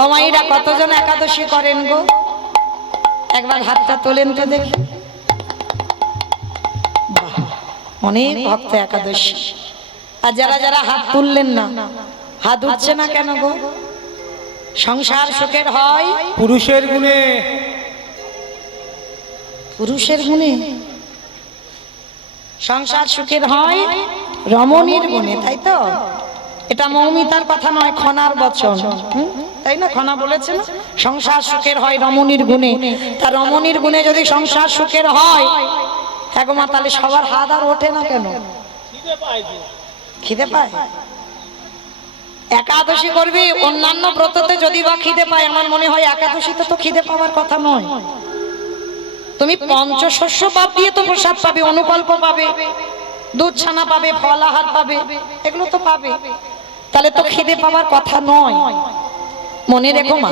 ও মাইরা কতজন একাদশী করেন গো? একবার হাতটা তোলেন তো দেখি। অনেক ভক্ত একাদশী। আর যারা যারা হাত তুললেন না, হাত উঠছে না কেন গো? সংসার সুখের হয় পুরুষের গুণে। পুরুষের গুণে? সংসার সুখের হয় রমণীর গুণে, তাই তো? এটা মৌমিতার কথা নয়, খনার বচন, তাই না? খনা বলেছে না সংসার সুখের হয় রমণীর গুণে। তা রমণীর গুণে যদি সংসার সুখের হয়, হ্যাঁ গো মা, তাহলে সবার হাত আর ওঠে না কেন? খিদে পায়? একাদশী করবি, অন্যান্য ব্রততে যদি বা খিদে পায়, আমার মনে হয় একাদশীতে তো খিদে পাওয়ার কথা নয়। তুমি পঞ্চশস্য বাদ দিয়ে তো প্রসাদ পাবে, অনুকল্প পাবে, দুধ ছানা পাবে, ফল আহার পাবে, এগুলো তো পাবে। তাহলে তো খিদে পাওয়ার কথা নয়। মনে রেখো মা,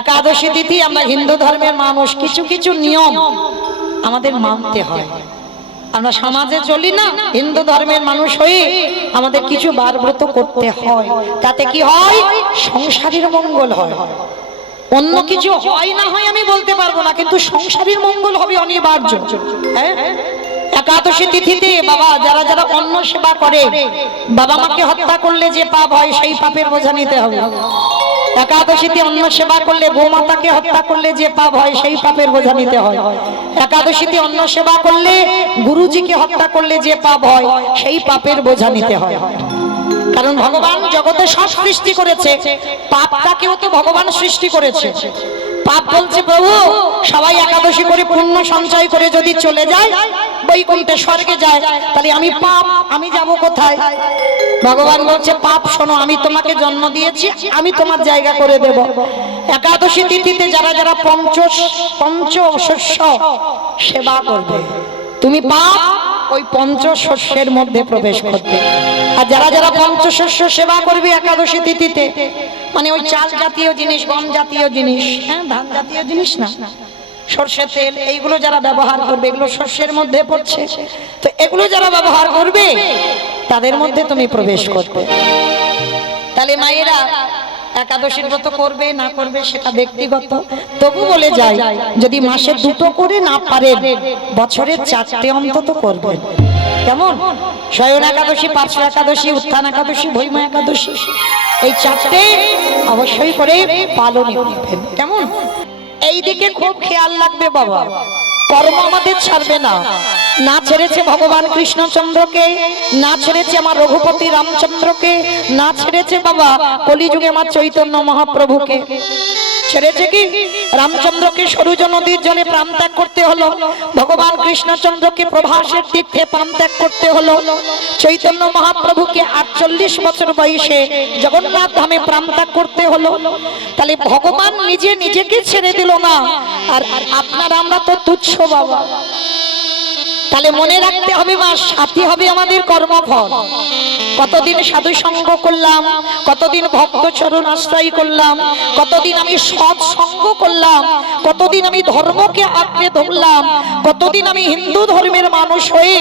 একাদশী তিথি আমরা হিন্দু ধর্মের মানুষ, কিছু কিছু নিয়ম আমাদের মানতে হয়। আমরা সমাজে চলি না, হিন্দু ধর্মের মানুষ হয়ে আমাদের কিছু বার ব্রত করতে হয়। তাতে কি হয়? সংসারের মঙ্গল হয়। অন্য কিছু হয় না হয় আমি বলতে পারবো না, কিন্তু সংসারের মঙ্গল হবে অনিবার্য। হ্যাঁ, একাদশী তিথিতে বাবা যারা যারা অন্ন সেবা করে, বাবা মাকে হত্যা করলে যে পাপ হয় সেই পাপের বোঝা নিতে হবে। একাদশীতে অন্ন সেবা করলে, গোমাতাকে হত্যা করলে যে পাপ হয় সেই পাপের বোঝা নিতে হয়। একাদশীতে অন্ন সেবা করলে, গুরুজিকে হত্যা করলে যে পাপ হয় সেই পাপের বোঝা নিতে হয়। কারণ ভগবান জগতে সব সৃষ্টি করেছে, পাপটাকেও তো ভগবান সৃষ্টি করেছে। পাপ বলছে প্রভু সবাই একাদশী করে পুণ্য সঞ্চয় করে যদি চলে যায় বৈকুণ্ঠে স্বর্গে যায়, তাহলে আমি পাপ, আমি যাব কোথায়? ভগবান বলছে পাপ শোনো, আমি তোমাকে জন্ম দিয়েছি, আমি তোমার জায়গা করে দেব। একাদশী তিথিতে যারা যারা পঞ্চশস্য সেবা করবে, তুমি পাপ ওই পঞ্চশস্যের মধ্যে প্রবেশ করবে। আর যারা যারা পঞ্চশস্য সেবা করবে একাদশী তিথিতে, মানে ওই চাল জাতীয় জিনিস, গম জাতীয় জিনিস, হ্যাঁ ধান জাতীয় জিনিস না, সরষে তেল, এইগুলো যারা ব্যবহার করবে, এগুলো শস্যের মধ্যে পড়ছে, তো এগুলো যারা ব্যবহার করবে তাদের মধ্যে তুমি প্রবেশ করবে। তাহলে মায়েরা একাদশীর ব্রত করবে না করবে সেটা ব্যক্তিগত, তবু বলে যায় যদি মাসে দুটো করে না পারে বছরে 4টে অন্তত করবে। কেমন? শয়ন একাদশী, পার্শ্ব একাদশী, উত্থান একাদশী, ভৈমা একাদশী, এই 4টে অবশ্যই করে পালন করবেন। কেমন? এই দিকে খুব খেয়াল রাখবে বাবা, কর্ম আমাদের ছাড়বে না। না ছেড়েছে ভগবান কৃষ্ণচন্দ্রকে, না ছেড়েছে আমার রঘুপতি রামচন্দ্রকে, না ছেড়েছে বাবা কলিযুগে আমার চৈতন্য মহাপ্রভুকে। ছেড়েছে কি? রামচন্দ্রকে সরুজ নদীর জলে প্রাণ ত্যাগ করতে হলো, ভগবান কৃষ্ণচন্দ্রকে প্রভাসের তীর্থে প্রাণ ত্যাগ করতে হলো, চৈতন্য মহাপ্রভুকে 48 বছর বয়সে জগন্নাথ ধামে প্রাণ ত্যাগ করতে হলো। তাহলে ভগবান নিজে নিজেকে ছেড়ে দিল না, আর আপনারা আমরা তো তুচ্ছ বাবা। তাহলে মনে রাখতে হবে মা, সাথী হবে আমাদের কর্মফল। কতদিন সাধু সঙ্গ করলাম, কতদিন ভক্ত চরণ আশ্রয় করলাম, কতদিন আমি সৎ সঙ্গ করলাম, কতদিন আমি ধর্মকে আঁকড়ে ধরলাম, কতদিন আমি হিন্দু ধর্মের মানুষ হয়ে,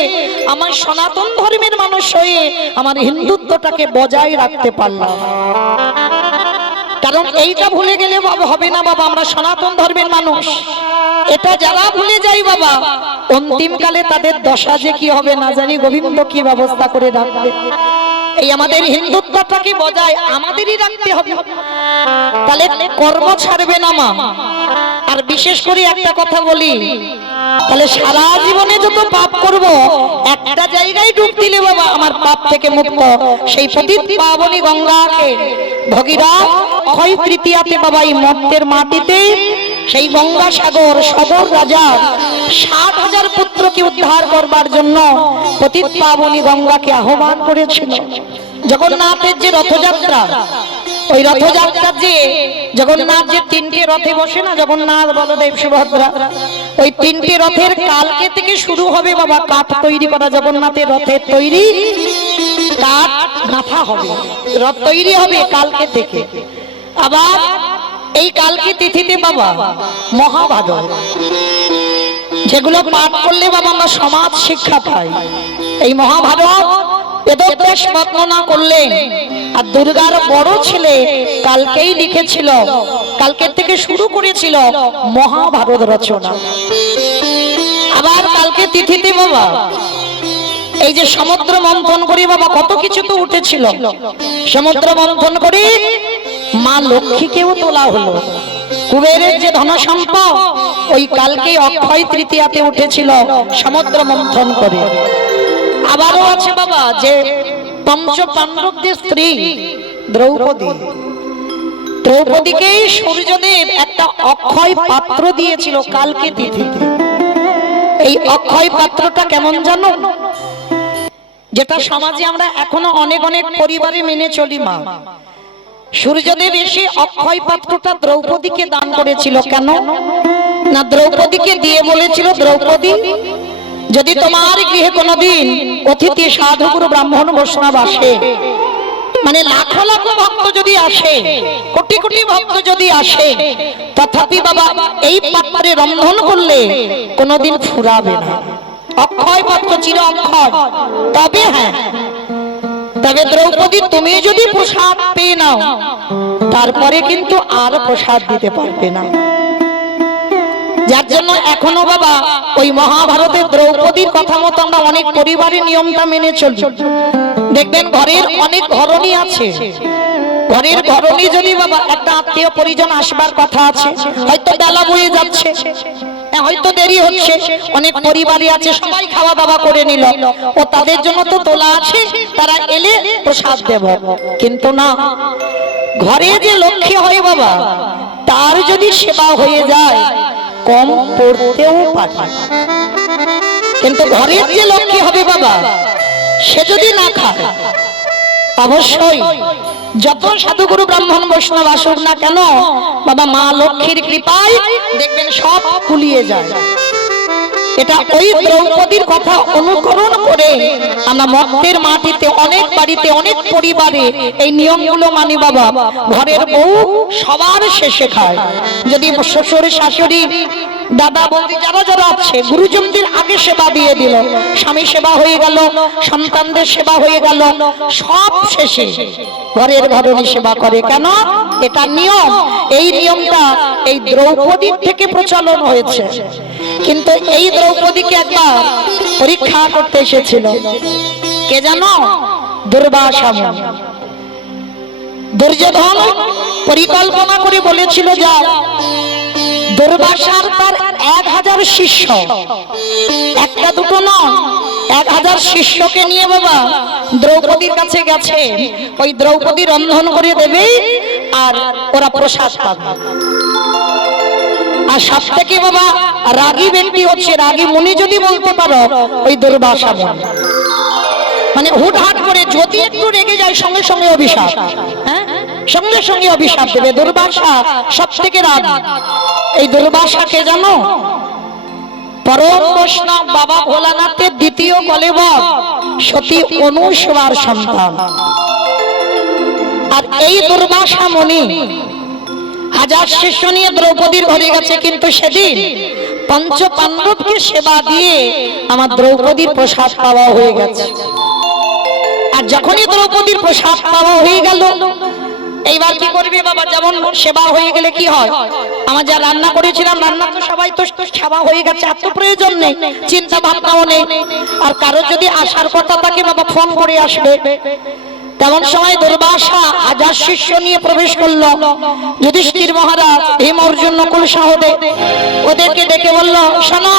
আমার সনাতন ধর্মের মানুষ হয়ে আমার হিন্দুত্বটাকে বজায় রাখতে পারলাম। কারণ এইটা ভুলে গেলে হবে না বাবা, আমরা সনাতন ধর্মের মানুষ। এটা যারা ভুলে যায় বাবা, অন্তিমকালে তাদের দশা যে কি হবে না জানি, গোবিন্দ কি ব্যবস্থা করে রাখবে। এই আমাদের হিন্দুত্বটাকে বজায় আমাদেরই রাখতে হবে। তাহলে কর্ম ছাড়বে না মা। আর বিশেষ করে একটা কথা বলি, তাহলে সারা জীবনে যত পাপ করব, একটা জায়গায় ডুব দিলে বাবা আমার পাপ থেকে মুক্ত। সেই পতিত পাবনী গঙ্গাকে ভগীরথ অক্ষয় তৃতীয়াতে বাবা এই মর্তের মাটিতে সেই গঙ্গাসাগর সদর রাজা 60,000 পুত্রকে উদ্ধার করবার জন্য পতিত পাবনী গঙ্গাকে আহ্বান করেছিল। জগন্নাথের যে রথযাত্রা, ওই রথযাত্রা যে জগন্নাথ যে 3টে রথে বসে না, জগন্নাথ বলদেব সুভদ্রা, ওই 3টে রথের কালকে থেকে শুরু হবে বাবা কাঠ তৈরি করা। জগন্নাথের রথের তৈরি কাঠ গাঁথা হবে, রথ তৈরি হবে কালকে থেকে। আবার এই কালকে তিথিতে বাবা মহাভারত, যেগুলো পাঠ করলে বাবা আমরা সমাজ শিক্ষা পাই। এই মহাভারত বেদব্যাস বর্ণনা করলেন, আর দুর্গার বড় ছেলে কালকেই লিখেছিল, কালকের থেকে শুরু করেছিল মহাভারত রচনা। আবার কালকে তিথিতে বাবা এই যে সমুদ্র মন্থন করি বাবা কত কিছু তো উঠেছিল, সমুদ্র মন্থন করি মা লক্ষ্মীকেও তোলা হলো। কুবেরের যে ধন সম্পদ ওই কালকে অক্ষয় তৃতীয়াতে উঠেছিল সমুদ্র মন্থন করে। আবারও আছে বাবা যে পঞ্চ পাণ্ডবদের স্ত্রী দ্রৌপদী, দ্রৌপদীকে সূর্যদেব একটা অক্ষয় পাত্র দিয়েছিল কালকে তিথিতে। এই অক্ষয় পাত্রটা কেমন জানো? যেটা সমাজে আমরা এখনো অনেক অনেক পরিবারে মেনে চলি। মা সূর্যদেব এসে অক্ষয় পাত্রটা দ্রৌপদীকে দান করেছিল। কেন না, দ্রৌপদীকে দিয়ে বলেছিল, দ্রৌপদী যদি তোমার গৃহে কোনোদিন অতিথি সাধুগুরু ব্রাহ্মণ বৈষ্ণব আসে, মানে লাখো লাখো ভক্ত যদি আসে, কোটি কোটি ভক্ত যদি আসে, তথাপি বাবা এই পাত্রে রন্ধন করলে কোনোদিন ফুরাবে না। অক্ষয় পাত্র চির অক্ষয়। তবে হ্যাঁ, তবে দ্রৌপদী তুমি যদি প্রসাদ পেয়ে নাও তারপরে কিন্তু আর প্রসাদ দিতে পারবে না। যার জন্য এখনো বাবা ওই মহাভারতের দ্রৌপদীর কথা মতো আমরা অনেক পরিবারের নিয়মটা মেনে চলি। দেখবেন ঘরের অনেক ঘরণী আছে, ঘরের ঘরণী যদি বাবা একটা আত্মীয় পরিজন আসবার কথা আছে, হয়তো বেলা বয়ে যাচ্ছে, হয়তো দেরি হচ্ছে, অনেক পরিবারই আছে সবাই খাওয়া দাওয়া করে নিল, ও তাদের জন্য তো তোলা আছে, তারা এলে প্রসাদ দেব। কিন্তু না, ঘরে যে লক্ষ্মী হয় বাবা তার যদি সেবা হয়ে যায় কম পড়তেও পারে, কিন্তু ঘরের যে লক্ষ্মী হবে বাবা সে যদি না খায় অবশ্যই যত সাধুগুরু ব্রাহ্মণ বৈষ্ণব আসুক না কেন বাবা মা লক্ষ্মীর কৃপায় দেখবেন সব কুলিয়ে যায়। এটা ওই দ্রৌপদীর কথা অনুকরণ করে আমরা মর্তের মাটিতে অনেক বাড়িতে অনেক পরিবারে এই নিয়মগুলো মানি বাবা। ঘরের বউ সবার শেষে খায়। যদি শ্বশুর শাশুড়ি দাদা বৌদি যারা যারা আছে গুরুজনদের আগে সেবা দিয়ে দিল, স্বামী সেবা হয়ে গেল, সন্তানদের সেবা হয়ে গেল, সব শেষে ঘরের ঘরণী সেবা করে। কেন? এটা নিয়ম। এই নিয়মটা এই দ্রৌপদীর থেকে প্রচলন হয়েছে। কিন্তু এই দ্রৌপদীকে একবার পরীক্ষা করতে এসেছিল কে জানো? দুর্বাসা মুনি। দুর্যোধন পরিকল্পনা করে বলেছিল যা দুর্বাসার তার 1000 শিষ্য, একটা দুটো নয়, 1000 শিষ্যকে নিয়ে বাবা দ্রৌপদীর কাছে গেছে। ওই দ্রৌপদী রন্ধন করে দেবে আর ওরা প্রসাদ পাবে। আর সব থেকে বাবা রাগী ব্যক্তি হচ্ছে, রাগী মুনি যদি বলতে পারো, ওই দুর্বাসা মুনি। মানে হুটহাট করে যদি একটু রেগে যায় সঙ্গে সঙ্গে অভিশাপ, হ্যাঁ সঙ্গে সঙ্গে অভিশাপ দেবে। দুর্বাসা সব থেকে রাগী। এই দুর্বাসাকে জানো? পরম বৈষ্ণব বাবা ভোলানাথের দ্বিতীয় কলেবর সতী অনুসুয়ার সন্তান। আর এই দুর্বাসা মুনি 1000 শিষ্য নিয়ে দ্রৌপদীর ঘরে গেছে, কিন্তু সেদিন পঞ্চ পাণ্ডবকে সেবা দিয়ে আমার দ্রৌপদীর প্রসাদ পাওয়া হয়ে গেছে। আর যখনই দ্রৌপদীর প্রসাদ পাওয়া হয়ে গেল, এইবার কি করবে বাবা? যেমন সেবা হয়ে গেলে কি হয়, আমার যা রান্না করেছিলাম রান্না তো সবাই তো সেবা হয়ে গেছে, আর তো প্রয়োজন নেই, চিন্তা ভাবনাও নেই। আর কারো যদি আসার কথা থাকে বাবা ফোন করে আসবে। তেমন সময় দুর্বাসা 1000 শিষ্য নিয়ে প্রবেশ করলো। যুধিষ্ঠির মহারাজ, ভীম, অর্জুন, নকুল, সহদেব ওদেরকে ডেকে বলল, শোনো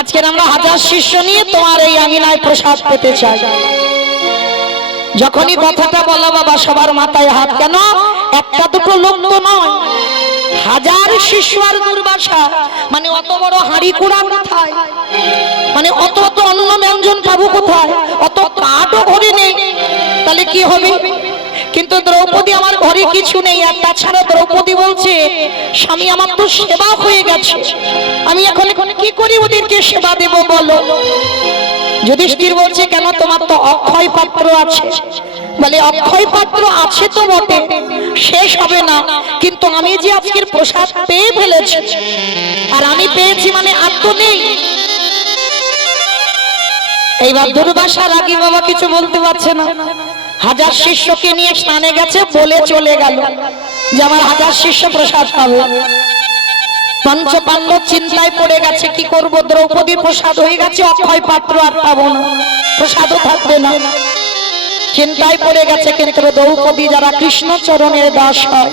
আজকে আমরা 1000 শিষ্য নিয়ে তোমার এই আঙিনায় প্রসাদ পেতে চাই। যখনই কথাটা বলা বাবা সবার মাথায় হাত। কেন? একটা দুটো লোক তো নয়, 1000 শিষ্য আর দুর্বাসা, মানে অত বড় হাঁড়ি কুড়া কোথায়, মানে অত অত অন্ন ব্যঞ্জন পাবো কোথায়, অত কাঠও ঘরে নেই, তাহলে কি হবে? কিন্তু দ্রৌপদী আমার ঘরে কিছু নেই। আর তাছাড়া দ্রৌপদী বলছে স্বামী আমার তো সেবা হয়ে গেছে, আমি এখন কি করি ওদেরকে সেবা দেব বলো? যুধিষ্ঠির বলছে কেন? তোমার তো অক্ষয় পাত্র আছে। বলে অক্ষয় পাত্র আছে তো বটে, শেষ হবে না, কিন্তু আমি যে আজকের প্রসাদ পেয়ে ফেলেছি, আর আমি পেয়েছি মানে আর তো নেই। এইবার দুর্বাসা রাগী বাবা কিছু বলতে পারছে না। হাজার শিষ্যকে নিয়ে স্নানে গেছে, বলে চলে গেল যে আমার হাজার শিষ্য প্রসাদ পাবে। পঞ্চ পাণ্ডব চিন্তায় পড়ে গেছে, কি করব? দ্রৌপদীর প্রসাদ হয়ে গেছে, অক্ষয় পাত্র আর পাবো না, প্রসাদও থাকবে না। চিন্তায় পড়ে গেছে। কিন্তু দ্রৌপদী যারা কৃষ্ণ চরণের দাস হয়,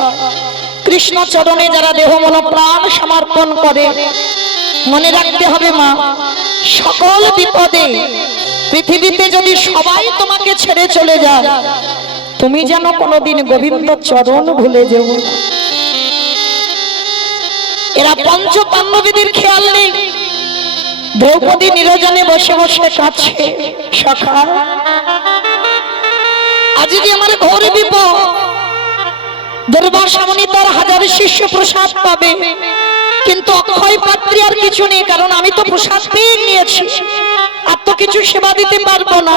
কৃষ্ণ চরণে যারা দেহ মন প্রাণ সমর্পণ করে, মনে রাখতে হবে মা, সকল বিপদে পৃথিবীতে যদি সবাই তোমাকে ছেড়ে চলে যায়, তুমি যেন কোনোদিন গোবিন্দ চরণ ভুলে যেও না। এরা পঞ্চ পাণ্ডবীদের খেয়াল নেই। দ্রৌপদী নিরজনে বসে বসে কাঁদছে, সখা আজ যে আমার ঘোর বিপদ, দুর্বাসা মুনি তার হাজার শিষ্য প্রসাদ পাবে, কিন্তু অক্ষয় পাত্রী আর কিছু নেই, কারণ আমি তো প্রসাদ পেয়ে নিয়েছি, আর তো কিছু সেবা দিতে পারবো না।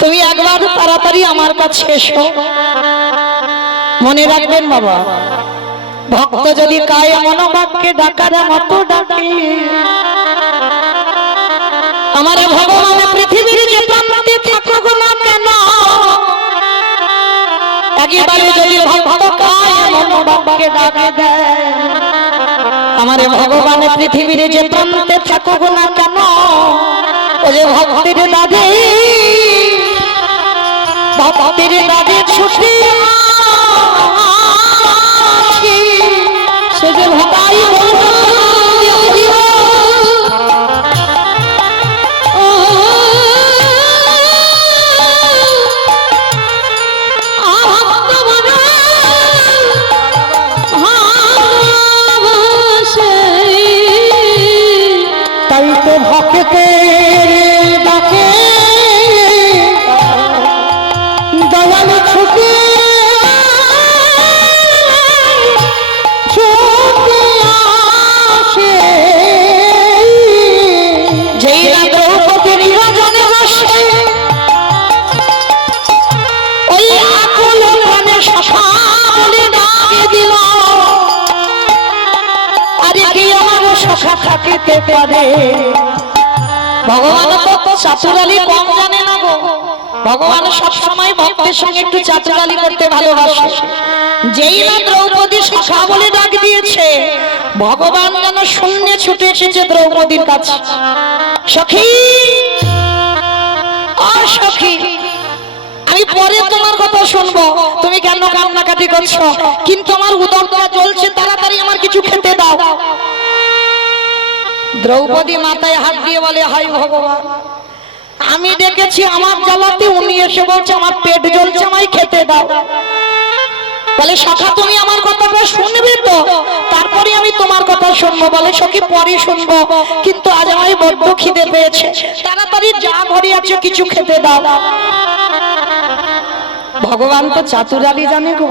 তুমি একবার তাড়াতাড়ি আমার কাছে এসো। মনে রাখবেন বাবা, ভক্ত যদি কায় মনোবাক্যে ডাকার মতো ডাকে, আমার ভগবান পৃথিবীর যে প্রান্তে থাকুক না কেন, একবারে যদি ভক্ত কায় মনোবাক্যে ডাকে দেয়, আমার ভগবান পৃথিবীর যে প্রান্তে থাকুক না কেন, ও যে ভক্তির দাদে, ভক্তির দাদে ছুটে সে যে ভক্তাই তাই তো ভক্তের ডাকে দয়াল ছুটে আসে, যেই না দ্রৌপদী নিরজনে বসে, ওই আকুল প্রাণে সখা বলে ডাকে দিল, আরে কি আমার সখা থাকিতে পারে? ভগবান তো চাতুরালি কম জানে না গো, ভগবান সবসময় ভক্তের সঙ্গে একটু চাতুরালি করতে ভালোবাসে। যেই না দ্রৌপদী সখা বলে ডাক দিয়েছে, ভগবান যেন শূন্যে ছুটে এসেছে দ্রৌপদীর কাছে। সখী ও সখী, আমি পরে তোমার কথা শুনবো, তুমি কেন কান্নাকাটি করছো, কিন্তু আমার উদরটা জ্বলছে, তাড়াতাড়ি আমার কিছু খেতে দাও। দ্রৌপদী মাথায় হাত দিয়ে বলে, হায় ভগবান, আমি দেখেছি আমার জ্বালাতে, উনি এসে বলছে আমার পেট জ্বলছে, আমায় খেতে দাও। বলে সখা তুমি আমার কথাটা শুনবে তো, তারপরে আমি তোমার কথা শুনবো। বলে সখী পরে শুনবো, কিন্তু আজ আমায় বড্ড খিদে পেয়েছে, তাড়াতাড়ি যা ঘরে আছে কিছু খেতে দাও। ভগবান তো চাতুরালি জানে গো,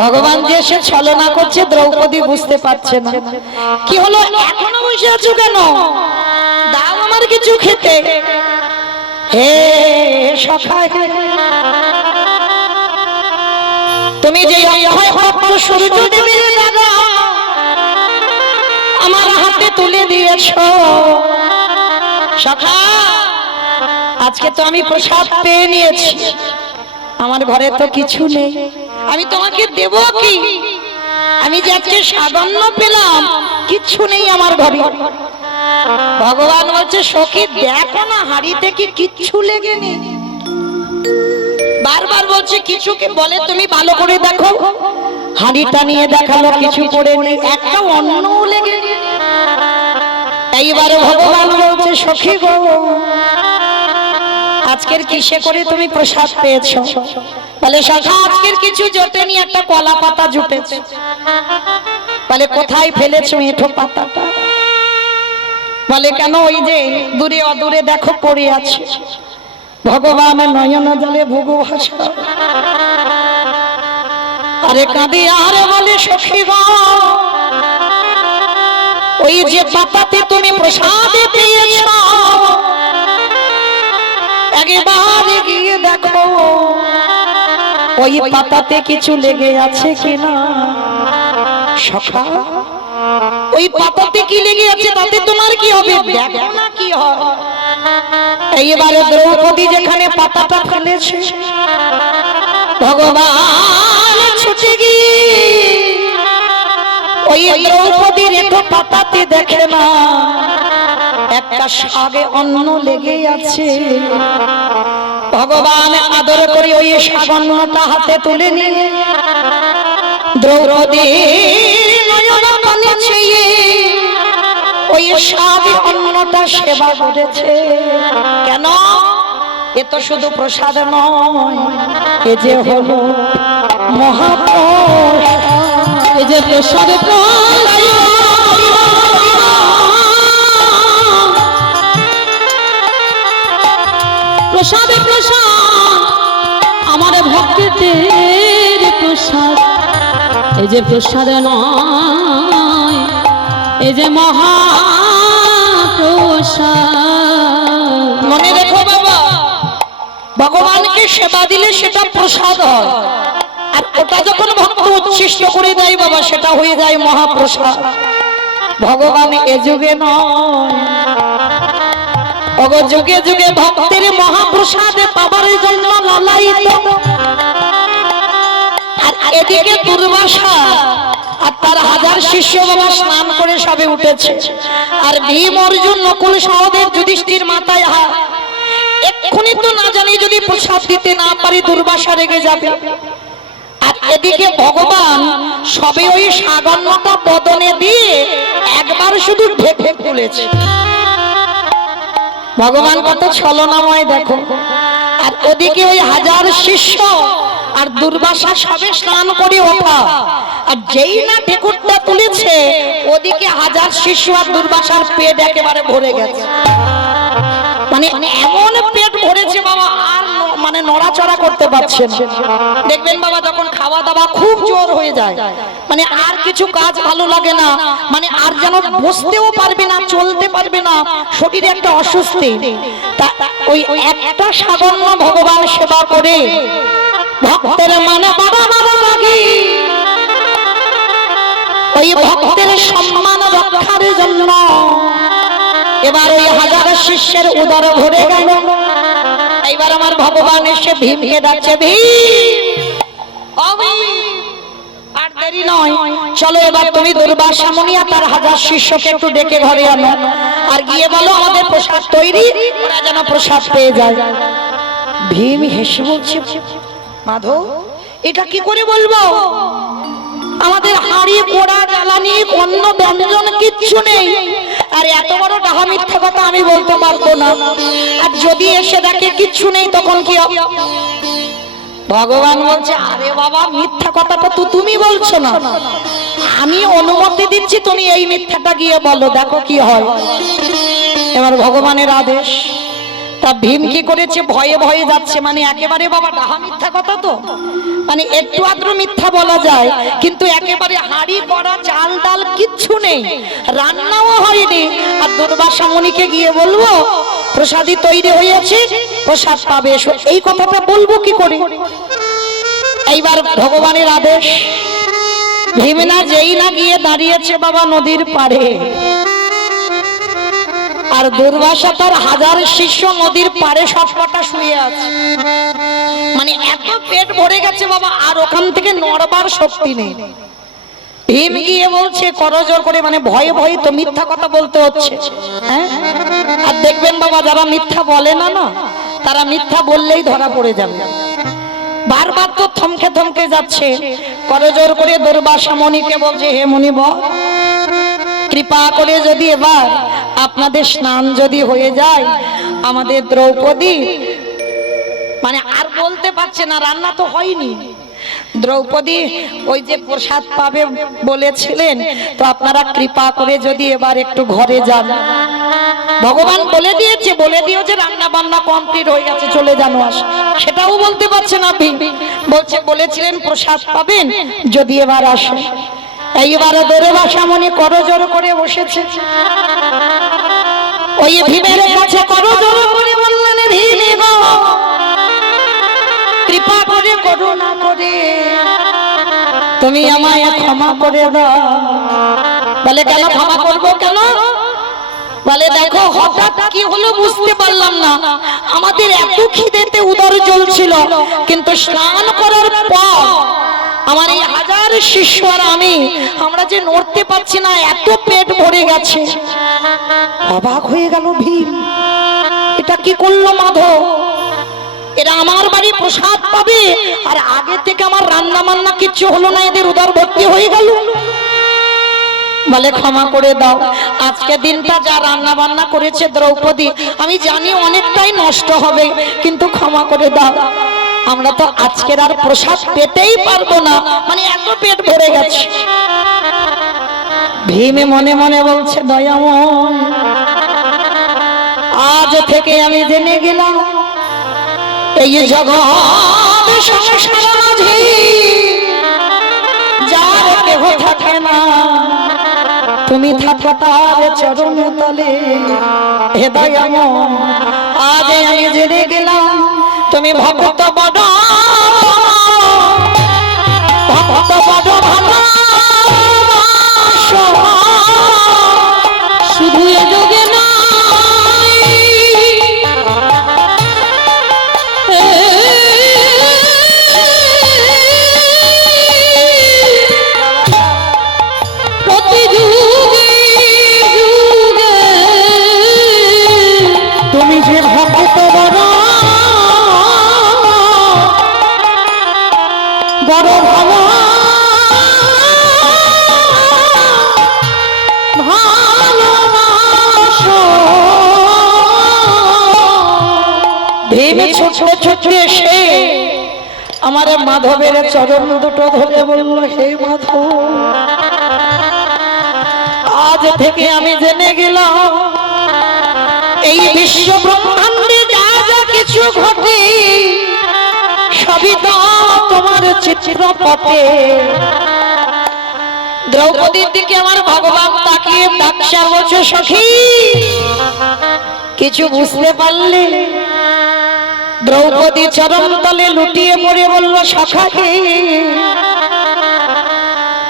ভগবান যে সে ছলনা করছে দ্রৌপদী বুঝতে পারছে না। কি হলো, এখনো বসে আছো কেন? দাও আমার কিছু খেতে। হে সখা, তুমি যে অক্ষয় পাত্র সূর্যদেবের দাদা আমার হাতে তুলে দিয়েছো, সখা আজকে তো আমি প্রসাদ পেয়ে নিয়েছি, আমার ঘরে তো কিছু নেই, আমি তোমাকে দেব কি? আমি যে আজকে সাধন্য পেলাম, কিছু নেই আমার ঘরে। ভগবান বলছে সখী দেখো না, হাড়িতে কি কিচ্ছু লেগে নেই। বারবার বলছে কিছুকে, বলে তুমি ভালো করে দেখো, হাড়িটা নিয়ে দেখালো কিছু পড়ে নেই, একটা অন্ন লেগে নেই। এইবারে ভগবান বলছে সখী গো, আজকের কিসে করে তুমি প্রসাদ পেয়েছো? বলে সখা আজকের কিছু জোটেনি, একটা কলা পাতা জুটেছে। বলে কোথায় ফেলেছো এঁঠো পাতাটা? বলে কেন, ওই যে দূরে অদূরে দেখো পড়ে আছে। ভগবান নয়ন জলে ভুগু ভাষা, আরে কাঁদি আরে বলে সখী গো, ওই যে পাতাতে তুমি প্রসাদ পেয়েছো, একবার গিয়ে দেখো ওই পাতাতে কিছু লেগে আছে কিনা। সখা ওই পাতাতে কি লেগে আছে তাতে তোমার কি হবে, দেখো না কি হয়। এইবারে দ্রৌপদী যেখানে পাতাটা ফেলেছে, ভগবান ছুটে গিয়ে ওই দ্রৌপদীর এত পাতাতে দেখে না একটা শাগে অন্ন লেগে আছে। ভগবান আদর করে ওই শাগ অন্নটা হাতে তুলে নিয়ে দ্রৌপদীর নয়ন পানে চেয়ে ওই শাগ অন্নটা সেবা করেছে। কেন? এ তো শুধু প্রসাদ নয়, এ যে হলো মহাপ্রসাদ, এ যে প্রসাদ প্রসাদে প্রসাদ আমার ভক্তদের প্রসাদ, এই যে প্রসাদ নয়, এই যে মহাপ্রসাদ। মনে রেখো বাবা, ভগবানকে সেবা দিলে সেটা প্রসাদ হয়, আর ওটা যখন ভক্ত উচ্ছিষ্ট করে দেয় বাবা সেটা হয়ে যায় মহাপ্রসাদ। ভগবান এ যুগে নয়, যুগে যুগে ভক্তের মহাপ্রসাদ পাবার জন্য লালায়িত। আর এদিকে দুর্বাসা আর তার হাজার শিষ্য বাবা স্নান করে সবে উঠেছে, আর ভীম অর্জুন নকুল সহদেব যুধিষ্ঠির মাথায় হাত। এক্ষুনি তো না জানি যদি প্রসাদ দিতে না পারি দুর্বাসা রেগে যাবে। আর এদিকে ভগবান সবে ওই সাগন্নটা বদনে দিয়ে একবার শুধু ঢেকে তুলেছে। ভগবান কত ছলনাময় দেখো। আর ওদিকে ওই হাজার শিষ্য আর দুর্বাসা সবে স্নান করে ওঠা, আর যেই না ঠেকুরটা তুলেছে ওদিকে হাজার শিষ্য আর দুর্বাসার পেট একেবারে ভরে গেছে। মানে এমন পেট ভরেছে বাবা আর মানে নড়াচড়া করতে পারছে না। দেখবেন বাবা যখন খাওয়া দাওয়া খুব জোর হয়ে যায়, মানে আর কিছু কাজ ভালো লাগে না, মানে আর যেন বসতেও পারবে না, চলতে পারবে না, শরীরে একটা অস্বস্তি। ওই একটা সাগন্য ভগবান সেবা করে ভক্তের মানে বড় বড় লাগে। ওই ভক্তের সম্মান রক্ষার জন্য এবার ওই হাজার শিষ্যের উদর ভরে গেল। এইবার আমার ভগবান এসে ভীমকে ডাকছে, আর দেরি নয়, চলো এবার তুমি দুর্বাসা মুনি আর তার হাজার শিষ্যকে একটু ডেকে ঘরে আনো, আর গিয়ে বলো আমাদের প্রসাদ তৈরি, ওরা যেন প্রসাদ পেয়ে যায়। ভীম হেসে বলছে, মাধব এটা কি করে বলবো, আমাদের হাড়ি পোড়া জ্বালানি অন্য ব্যঞ্জন কিচ্ছু নেই, আর এত বড় ডাহা মিথ্যা কথা আমি বলতে পারবো না, আর যদি এসে দেখে কিচ্ছু নেই তখন কি হবে? ভগবান বলছে, আরে বাবা মিথ্যা কথাটা তো তুমি বলছো না, আমি অনুমতি দিচ্ছি, তুমি এই মিথ্যাটা গিয়ে বলো, দেখো কি হয়। এবার ভগবানের আদেশ। তা ভীম কি করেছে, ভয়ে ভয়ে যাচ্ছে, মানে একেবারে বাবা ডাহা মিথ্যা কথা তো, মানে একটু আদ্র মিথ্যা বলা যায়, কিন্তু একেবারে হাড়ি করা চাল ডাল কিচ্ছু নেই, রান্নাও হয়নি, আর দুর্বাসা মুনিকে গিয়ে বলবো প্রসাদী তৈরি হয়েছে, প্রসাদ পাবে, এই কথাটা বলবো কি করে? এইবার ভগবানের আদেশ। ভীম না যেই না গিয়ে দাঁড়িয়েছে বাবা নদীর পাড়ে, আর দুর্বাসা তার হাজার শিষ্য নদীর পাড়ে সবকটা শুয়ে আছে, মানে এত পেট ভরে গেছে বাবা আর ওখান থেকে নড়বার শক্তি নেই। ভীম গিয়ে বলছে করজোর করে, মানে ভয়ে ভয়ে তো মিথ্যা কথা বলতে হচ্ছে, হ্যাঁ। আর দেখবেন বাবা যারা মিথ্যা বলে না না, তারা মিথ্যা বললেই ধরা পড়ে যাবে। বারবার তো থমকে থমকে যাচ্ছে, করজোর করে দুর্বাসা মুনিকে বলছে, হে মুনিবর, কৃপা করে যদি এবার আপনাদের স্নান যদি হয়ে যায়, আমাদের দ্রৌপদী, মানে আর বলতে পারছে না, রান্না তো হয়নি, দ্রৌপদী ওই যে প্রসাদ পাবে বলেছিলেন, তো আপনারা কৃপা করে যদি এবার একটু ঘরে যান। ভগবান বলে দিয়েছে, বলে দিও যে রান্না বান্না কমপ্লিট হয়ে গেছে, চলে যানো আস, সেটাও বলতে পারছে না ভীম। বলছে বলেছিলেন প্রসাদ পাবেন যদি এবার আসে। এইবারে দুর্বাসা মুনি করজোর করে বসেছে, ওই ভীমের কাছে করজোর করে বললেন, ভীম গো কৃপা করে করুণা করে তুমি আমায় ক্ষমা করে দাও। বলে কেন ক্ষমা করবো, কেন? বলে দেখো হঠাৎ কি হলো বুঝতে পারলাম না, আমাদের এত খিদেতে উদর জ্বলছিল, কিন্তু স্নান করার পর আমার এই হাজার শিষ্য আর আমরা যে নড়তে পারছি না, এত পেট ভরে গেছে। অবাক হয়ে গেল ভীম, এটা কি করলো মাধব? এরা আমার বাড়ি প্রসাদ পাবে আর আগে থেকে আমার রান্না বান্না কিচ্ছু হলো না, এদের উদর ভর্তি হয়ে গেল। বলে ক্ষমা করে দাও, আজকে দিনটা যা রান্না বান্না করেছে দ্রৌপদী, আমি জানি অনেকটাই নষ্ট হবে, কিন্তু ক্ষমা করে দাও, আমরা তো আজকের আর প্রসাদ পেতেই পারবো না, মানে এত পেট ভরে গেছে। ভীমে মনে মনে বলছে দয়াময়, আজ থেকে আমি জেনে গেলাম এই জগৎ সংসার মাঝে যার কেহ থাকে না, তুমি থাকো তার চরণ তলে। হে দয়াময়, আজ আমি জেনে গেলাম তুমি ভক্ত বড়, ভক্ত বড় ভালোবাসো, শুধু এ যোগে নাই প্রতি যুগে যুগে তুমি যে ভক্ত বড়, বড় ভালো ভালোবাসো। ভেবে ছোট ছোট এসে আমার মাধবের চরণ দুটো ধরে বলল, হে মাধব, আজ থেকে আমি জেনে গেলাম এই বিশ্ব ব্রহ্মাণ্ডে যা যা কিছু ঘটে সবই তো তোমার চিত্রপটে। দ্রৌপদীর দিকে আমার ভগবান তাকিয়ে ডাকছে, বলছে সখী কিছু বুঝতে পারলে? দ্রৌপদী চরণ তলে লুটিয়ে পড়ে বলল, সখাকে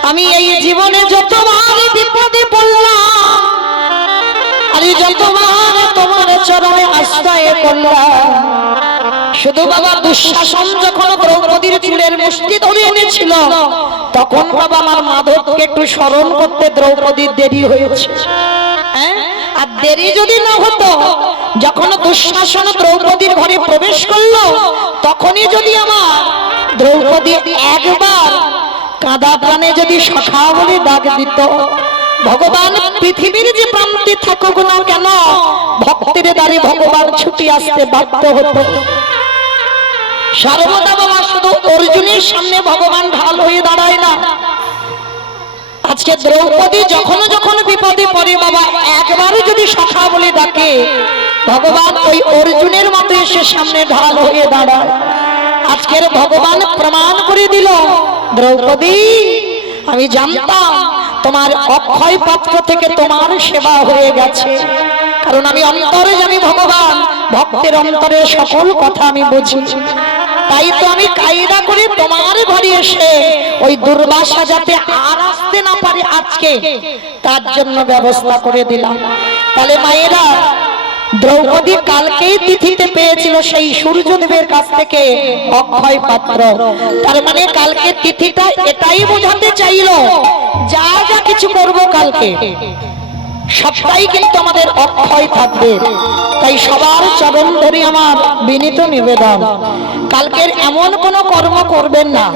আমি এই জীবনে যতবার বিপদে পড়লাম আর যতবার তোমার চরণে আশ্রয় করলাম, শুধু বাবা দুঃশাসন যখন দ্রৌপদীর চুলের মুষ্টি ধরে এনেছিল, তখন বাবা আমার মাধবকে একটু স্মরণ করতে দ্রৌপদীর দেরি হয়েছে। হ্যাঁ, আর দেরি যদি না হতো, যখন দুঃশাসন দ্রৌপদীর ঘরে প্রবেশ করলো, তখনই যদি আমার দ্রৌপদী একবার কাঁদা প্রাণে যদি সখা বলে ডাক দিত, ভগবান পৃথিবীর যে প্রান্তে থাকুক না কেন, ভক্তের দ্বারে ভগবান ছুটি আসতে বাধ্য হতো। সর্বদা বাবা শুধু অর্জুনের সামনে ভগবান ঢাল হয়ে দাঁড়ায় না। আজকে দ্রৌপদী যখন যখন বিপদে পড়ে বাবা একবার যদি সখা বলে ডাকে, ভগবান ওই অর্জুনের মতো এসে সামনে ঢাল হয়ে দাঁড়ায়। আজকের ভগবান প্রমাণ করে দিল, দ্রৌপদী আমি জানতাম তোমার অক্ষয় পাত্র থেকে তোমার সেবা হয়ে গেছে, কারণ আমি অন্তরে জানি ভগবান, ভক্তের অন্তরে সকল কথা আমি বুঝি। তাই তো আমি কায়দা করে তোমার ঘরে এসে ওই দুর্বাসা যাতে আর আসতে না পারে আজকে, তার জন্য ব্যবস্থা করে দিলাম। তাহলে মায়েরা, দ্রৌপদী কালকেই তিথিতে পেয়েছিল সেই সূর্যদেবের কাছ থেকে অক্ষয় পাত্র। তার মানে কালকে তিথিটা এটাই বোঝাতে চাইলো, যা যা কিছু করব কালকে সবটাই কিন্তু আমাদের অক্ষয় থাকবে। তাই সবার চরণ ধরে আমার বিনীত নিবেদন, কালকের এমন কোনো কর্ম করবেন না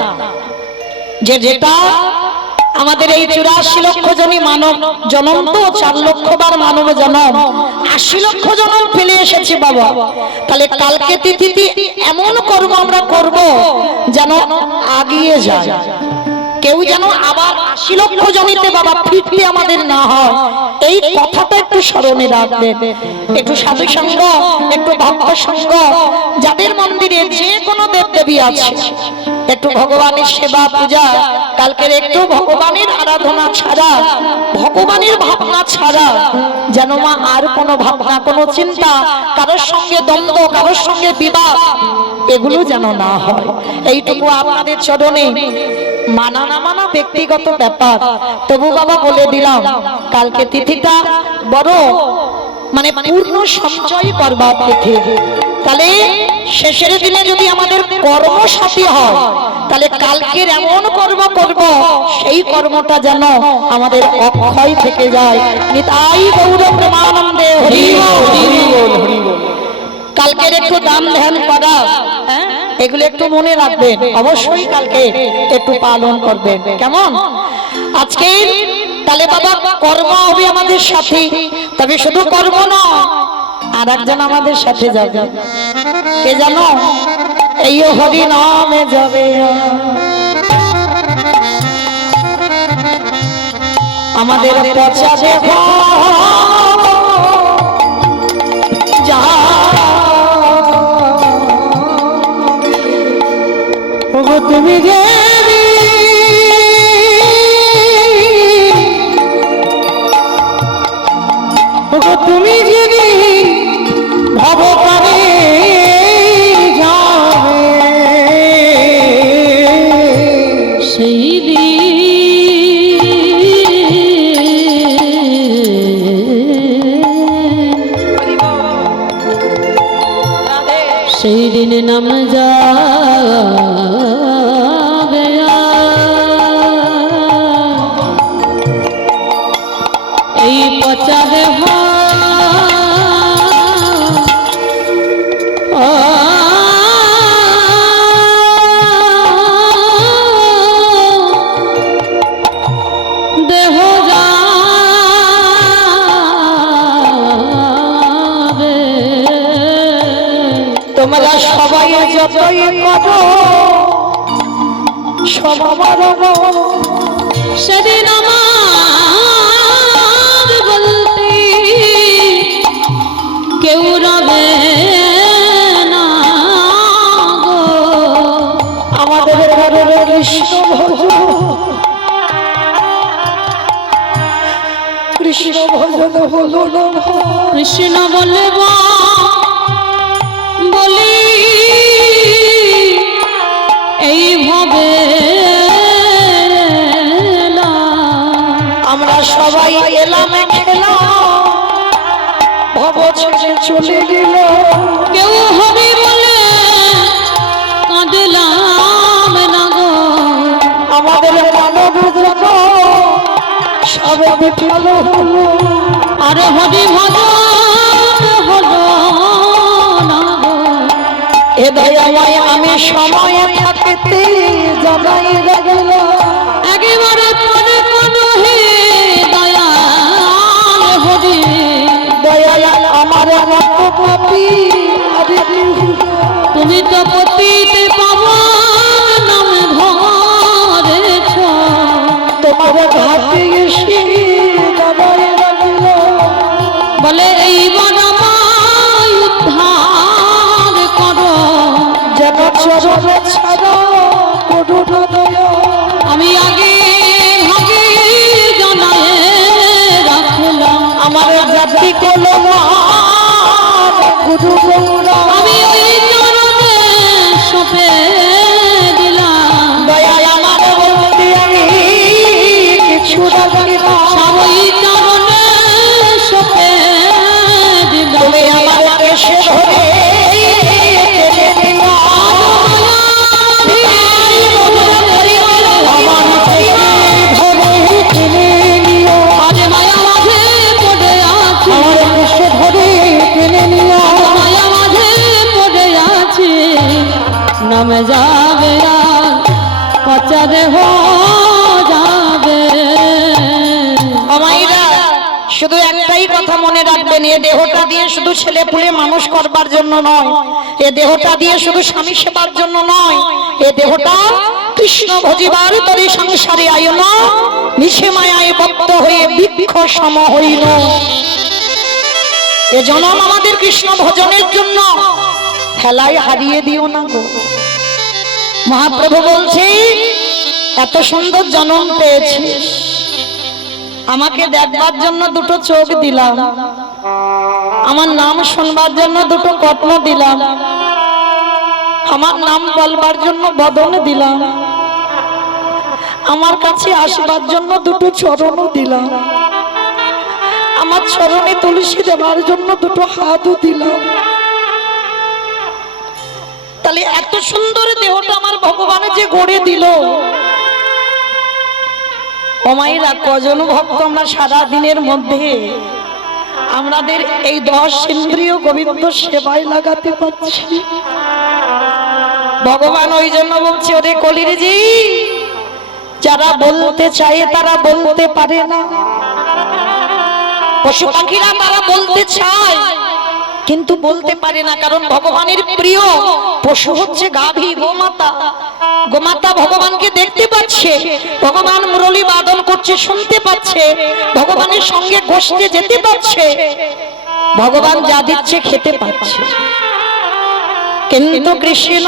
যেটা আমাদের এই 84 লক্ষ জনই মানব জনম, তো 4 লক্ষ বার মানব জনম, 80 লক্ষ জনম ফেলে এসেছি বাবা। তাহলে কালকে তিথিতে এমন কর্ম আমরা করব যেন আগিয়ে যায়, কেউ যেন আবার 80 লক্ষ জমিতে বাবা ফিরতে আমাদের না হয়, এই কথাটা একটু স্মরণে রাখবেন। একটু সাধু সঙ্গ, একটু ভক্ত সঙ্গ, যাদের মন্দিরে যে কোনো দেব দেবী আছে, একটু ভগবানের সেবা পূজা, কালকের একটু ভগবানের আরাধনা ছাড়া, ভগবানের ভাবনা ছাড়া যেন মা আর কোনো ভাবনা, কোনো চিন্তা, কারোর সঙ্গে দ্বন্দ্ব, কারোর সঙ্গে বিবাদ, এগুলো যেন না হয়। এইটুকু আপনাদের চরণে, মানা না মানা ব্যক্তিগত ব্যাপার, তবু বাবা বলে দিলাম কালকে তিথিটা বড় মানে পূর্ণ সঞ্চয় করবা পেতে। তাহলে শেষের দিনে যদি আমাদের কর্ম সাথী হয়, তাহলে কালকের এমন কর্ম করব সেই কর্মটা যেন আমাদের অক্ষয় থেকে যায়। নিতাই গৌর প্রেমানন্দে হরি বল, হরি বল, হরি বল। কালকের একটু দান ধ্যান করা, এগুলো একটু মনে রাখবেন, অবশ্যই কালকে একটু পালন করবেন। কেমন? আজকে তাহলে বাবা কর্ম হবে আমাদের সাথে, তবে শুধু কর্ম নয়, আর একজন আমাদের সাথে যাবে। কে জানো? এই হরি নামে যাবে আমাদের পচা দেহ যা তুমি যে তুমি যদি ভবপারে যাবে সেই দিন নাম যাবে এই পচা দেহ দেহ যাবে। তোমরা সবাই যতই করো সবার সেদিন আমার বলতে কেউ রবে না গো। আমাদের ঘরের কৃষ্ণ ভজন, কৃষ্ণ ভজন হলো না। কৃষ্ণ বলব বলি এইভাবে আমরা সবাই এলাম খেলাম, ভব ছেড়ে চলে গেল। কেউ হবি বলে কাঁদলাম না গো। আমাদের মানব জন সবে বিফল হলো, আর হরি ভজন হলো না গো। এ দয়াময় আমি সময়ে থাকতে জানাই গেল। একেবারে পরে কোনো হে দয়াল হরি, দয়াল আমার মতো পাপী আরে তুমি তো পতিতে পাবন নাম ধরেছ। তোমার ঘাটে এসে জানাই গেল। বলে এইবার আমায় উদ্ধার করো, যেন চরণে ছাড়া করুণ দয়া। আমি আগে ভাগে জানায় রাখলাম। আমার জাতি কোলো গুরু গৌরা, আমি ওই চরণে সপে দিলাম। দয়াল আমার বলতে আমি কিছু রাখি না। সবই চরণে সপে দিলাম। তুমি আমার এসে ধরে টেনে নিও। আমার ধরে টেনে নিও। আজ মায়া মাঝে পড়ে আছি, আমার এসে ধরে টেনে নিও। মায়া মাঝে পড়ে আছি। নাম যাবে আর পচা দেহ যাবে। আমাইরা শুধু একটাই কথা মনে রাখবেন, এ দেহটা দিয়ে শুধু ছেলে পুলে মানুষ করবার জন্য নয়, এ দেহটা দিয়ে শুধু স্বামী সেবার জন্য নয়, এ দেহটা কৃষ্ণ ভজিবার তরে সংসারে আয়ন নিশে মায়ায় বদ্ধ হয়ে বৃক্ষ সম হইল। এ জনম আমাদের কৃষ্ণ ভজনের জন্য, খেলায় হারিয়ে দিও না গো। মহাপ্রভু বলছে এত সুন্দর জনম পেয়েছিস, আমাকে দেখবার জন্য দুটো চোখ দিলাম, আমার নাম শুনবার জন্য দুটো কর্ণ দিলাম, আমার নাম বলবার জন্য বদন দিলাম, আমার কাছে আসবার জন্য দুটো চরণও দিলাম, আমার চরণে তুলসী দেবার জন্য দুটো হাতও দিলাম। তাহলে এত সুন্দর দেহটা আমার ভগবান যে গড়ে দিল। ও মায়েরা, কজন ভক্ত আমরা সারা দিনের মধ্যে আমাদের এই 10 ইন্দ্রিয় গোবিন্দ সেবায় লাগাতে পারছি? ভগবান ওই জন্য বলছে, ওরে কলির জি, যারা বলতে চায় তারা বলতে পারে না। পশু পাখিরা তারা বলতে চায় কিন্তু বলতে পারে না, কারণ ভগবানের প্রিয় পশু হচ্ছে গাভী, গোমাতা। গোমাতা ভগবানকে দেখতে পাচ্ছে, ভগবান মুরলী বাদন করছে শুনতে পাচ্ছে, ভগবানের সঙ্গে গোষ্ঠে যেতে পারছে, ভগবান যা দিচ্ছে খেতে পাচ্ছে। কিন্তু কৃষ্ণ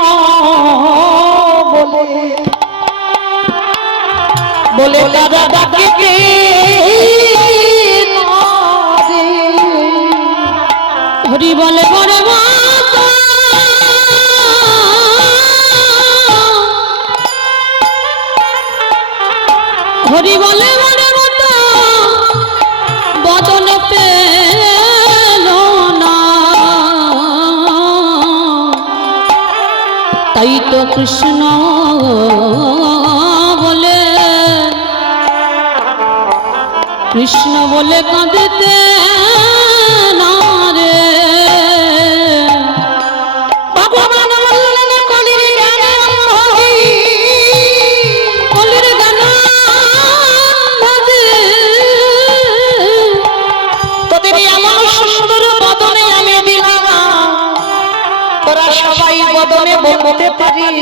বলে দাদা ডাকে কে হরি বলে বড় মাতা, হরি বলে বড় মাতা, বদন পেল না। তাই তো কৃষ্ণ বলে, কৃষ্ণ বলে কাঁদিতে না রে। ভগবান বললেন কলির জ্ঞান অন্ধি, কলির জ্ঞান অন্ধি, তোদের এমন সুন্দর বদনে আমি দিলাম, তোরা সবাই বদনে বলতে পারিস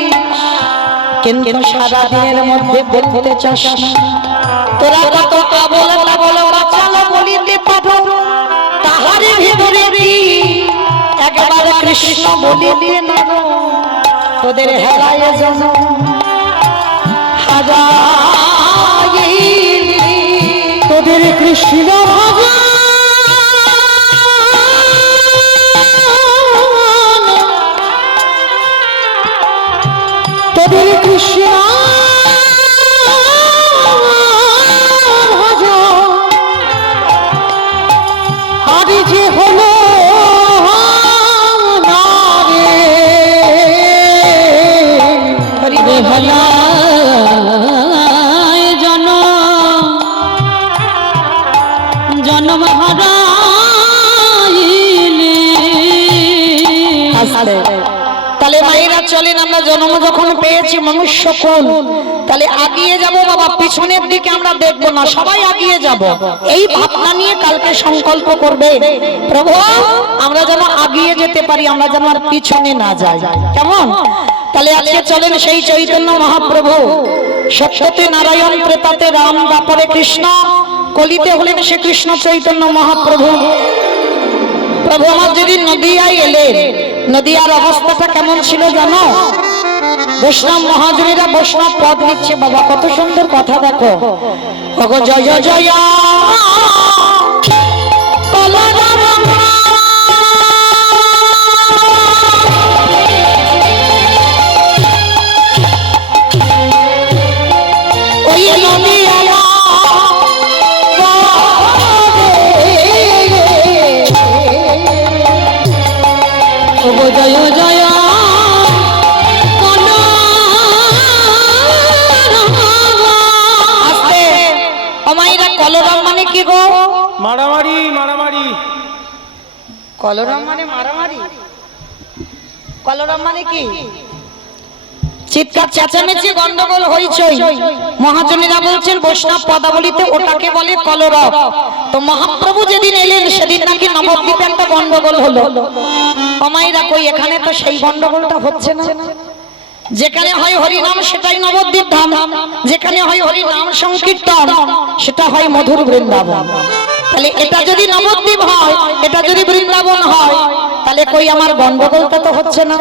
কিন্তু সারা দিনের মধ্যে বলতে চাস না। তোরা কত আবল তাবল বাচাল বলিতে পারো, তাহার ভিতরে একবার কৃষ্ণ বলিতে না, তোদের হেলায় যেন হারাইলি। তোদের কৃষ্ণ ভগবান তোদের কৃষ্ণ ভজ আর যে হলো না রে। বেহালায় জনম হারাইলি। তাহলে মায়েরা চলেন, আমরা জন্ম যখন পেয়েছি মনুষ্য কোন, তাহলে আগিয়ে যাব বাবা, পিছনের দিকে আমরা দেখব না, সবাই আগিয়ে যাব। এই ভাবনা নিয়ে কালকে সংকল্প করবে, প্রভু আমরা যেন আগিয়ে যেতে পারি, আমরা যেন আর পিছনে না যাই। কেমন? তাহলে আজকে চলেন সেই চৈতন্য মহাপ্রভু, সত্যতে নারায়ণ, ত্রেতাতে রাম, দ্বাপরে কৃষ্ণ, কলিতে হলেন সে কৃষ্ণ চৈতন্য মহাপ্রভু। প্রভু আমার যদি নদিয়ায় এলেন, নদিয়ার অবস্থাটা কেমন ছিল জানো? বৈষ্ণব মহাজনীরা বৈষ্ণব পদ নিচ্ছে বাবা, কত সুন্দর কথা দেখো। ওগো জয় জয় জয় ওই নদিয়া জয় জয় আস্তে। অমাইরা কলরাম মানে কি গো? মারামারি মারামারি। কলরাম মানে মারামারি? কলরাম মানে কি? চিৎকার চেঁচামেচি গন্ডগোল হইচই। মহাজনীরা বলছেন বৈষ্ণব পদাবলিতে ওটাকে বলে কলরব। তো মহাপ্রভু যেদিন এলেন সেদিন নাকি নবদ্বীপে একটা গন্ডগোল হলো। অমাইরা কই, এখানে তো সেই গন্ডগোলটা হচ্ছে না। যেখানে হয় হরিনাম সেটাই নবদ্বীপ ধাম, যেখানে হয় হরিনাম সংকীর্তন সেটা হয় মধুর বৃন্দাবন। তাহলে এটা যদি নবদ্বীপ হয়, এটা যদি বৃন্দাবন হয়, তাহলে কই আমার গন্ডগোলটা তো হচ্ছে না।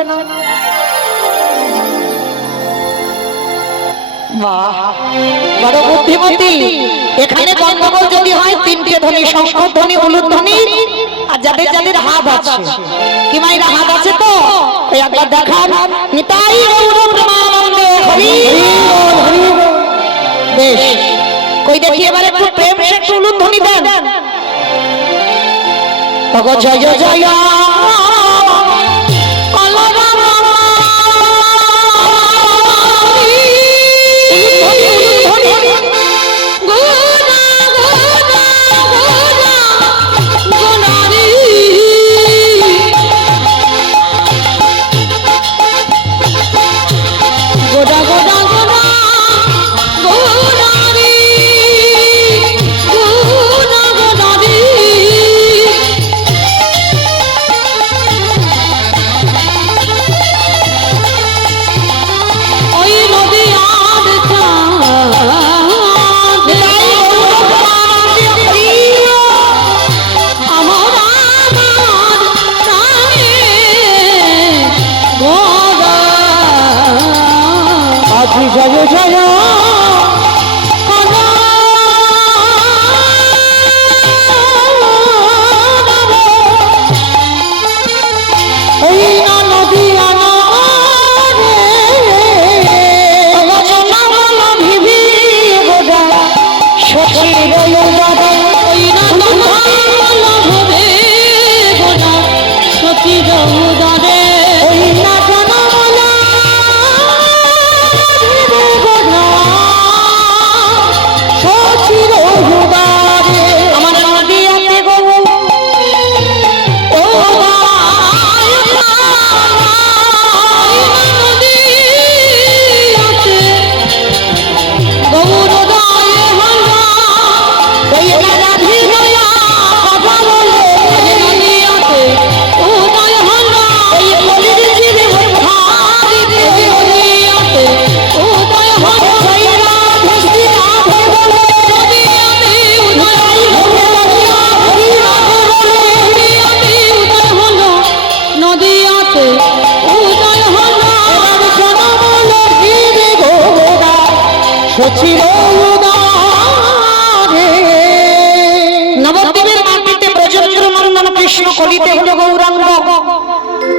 বাহ, বড় বুদ্ধিমতী। এখানে গন্ডগোল যদি হয়, তিনটে ধ্বনি, শঙ্খ ধ্বনি, উলুধ্বনি ধ্বনি, আর যাদের যাদের হাত আছে, কি মাইরা হাত আছে তো ওই একবার দেখান। নিতাই গৌর প্রেমানন্দে হরি হরি। বেশ, কই দেখি এবারে একটু প্রেম সে একটু উলুধ্বনি দেন। ওগো জয় জয় জয় জয় নবদ্বীপের মাটিতে ব্রজেন্দ্র নন্দন কৃষ্ণ কলিতে হলো গৌরাঙ্গ।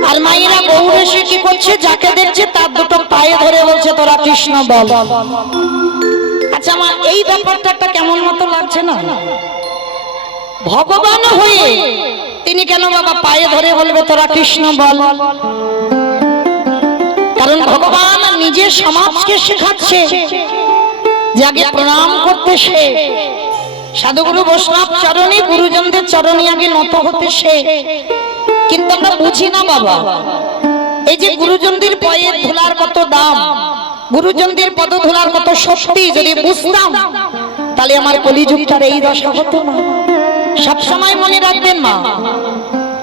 আর মায়েরা গৌর এসে কি করছে, যাকে দেখছে তার দুটো পায়ে ধরে বলছে তোরা কৃষ্ণ বল। আচ্ছা মা, এই ব্যাপারটা একটা কেমন মতো লাগছে না? ভগবান হয়ে তিনি কেন বাবা পায়ে ধরে বলবে তোরা কৃষ্ণ বল? কারণ ভগবান নিজে সমাজকে শেখাচ্ছে যে আগে প্রণাম করতে সে, সাধুগুরু বৈষ্ণব চরণে গুরুজনদের চরণে আগে নত হতে সে। কিন্তু আমরা বুঝি না বাবা, এই যে গুরুজনদের পায়ের ধুলার কত দাম, গুরুজনদের পদ ধুলার কত শক্তি যদি বুঝতাম তাহলে আমার কলিযুগটার এই দশা হতো না। সবসময় মনে রাখবেন মা,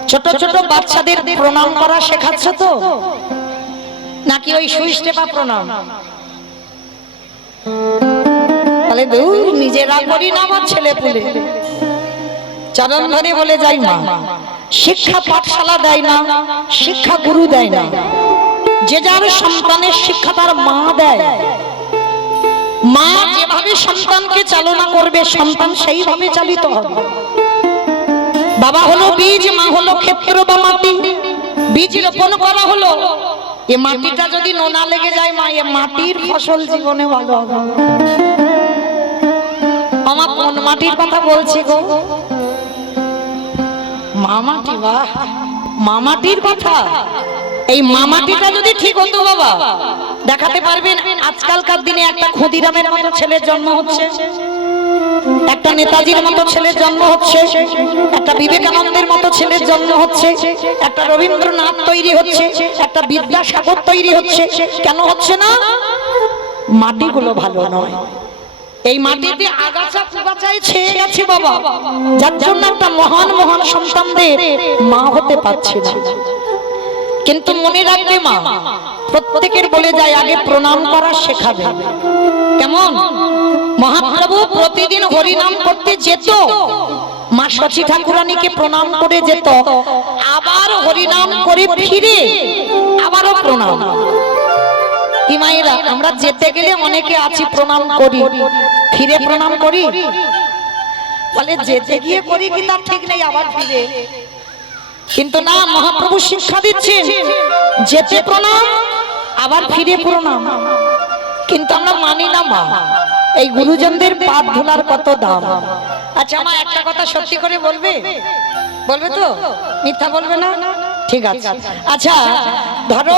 ছোট ছোট বাচ্চাদের প্রণাম করা শেখাচ্ছে তো, নাকি ওই সুইচ টেপা প্রণাম? তাহলে দূর নিজেরা করি না, আমার ছেলে পুলে চরণ ধরে বলে যাই মা। শিক্ষা পাঠশালা দেয় না, শিক্ষা গুরু দেয় না, যে যার সন্তানের শিক্ষা তার মা দেয়। মা যেভাবে সন্তানকে চালনা করবে সন্তান সেইভাবে চালিত হবে। বাবা হলো বীজ, মা হলো ক্ষেত্র বা মাটি। বীজ রোপণ করা হলো, এ মাটিটা যদি নোনা লেগে যায় মা, এ মাটির ফসল জীবনে ভালো হবে। আমার কোন মাটির কথা বলছি গো? মামাটি। বাহ, মামাটির কথা। এই মামাটিটা যদি ঠিক হতো বাবা, দেখাতে পারবেন আজকালকার দিনে একটা ক্ষুদিরামের মতো ছেলের জন্ম হচ্ছে, একটা নেতাজির মতো ছেলের জন্ম হচ্ছে, একটা বিবেকানন্দের মতো ছেলের জন্ম হচ্ছে, একটা রবীন্দ্রনাথ তৈরি হচ্ছে, একটা বিদ্যাসাগর তৈরি হচ্ছে। কেন হচ্ছে না? মাটিগুলো ভালো নয়। এই মাটিতে আগাছা কুগাছায় ছেয়ে গেছে বাবা, যার জন্য একটা মহান মহান সন্তানদের মা হতে পারছে না। কিন্তু মনে রাখবে মা, প্রত্যেকের বলে যায় আগে প্রণাম করা শেখাবে। কেমন? মহাপ্রভু প্রতিদিন হরিনাম করতে যেত, মা শচী ঠাকুরানীকে প্রণাম করে যেত, আবার হরিনাম করে ফিরে আবারও প্রণাম। কি মায়েরা, আমরা যেতে গেলে অনেকে আছি প্রণাম করি, ফিরে প্রণাম করি, বলে যেতে গিয়ে করি কি তার ঠিক নেই, আবার ফিরে। কিন্তু না, মহাপ্রভু শিক্ষা দিচ্ছেন যেতে প্রণাম আবার ফিরে প্রণাম। কিন্তু আমরা মানি না মা, এই গুরুজনদের পাদ ধুলার কত দাম। আচ্ছা মা, একটা কথা সত্যি করে বলবে, বলবে তো, মিথ্যা বলবে না? ঠিক আছে। আচ্ছা ধরো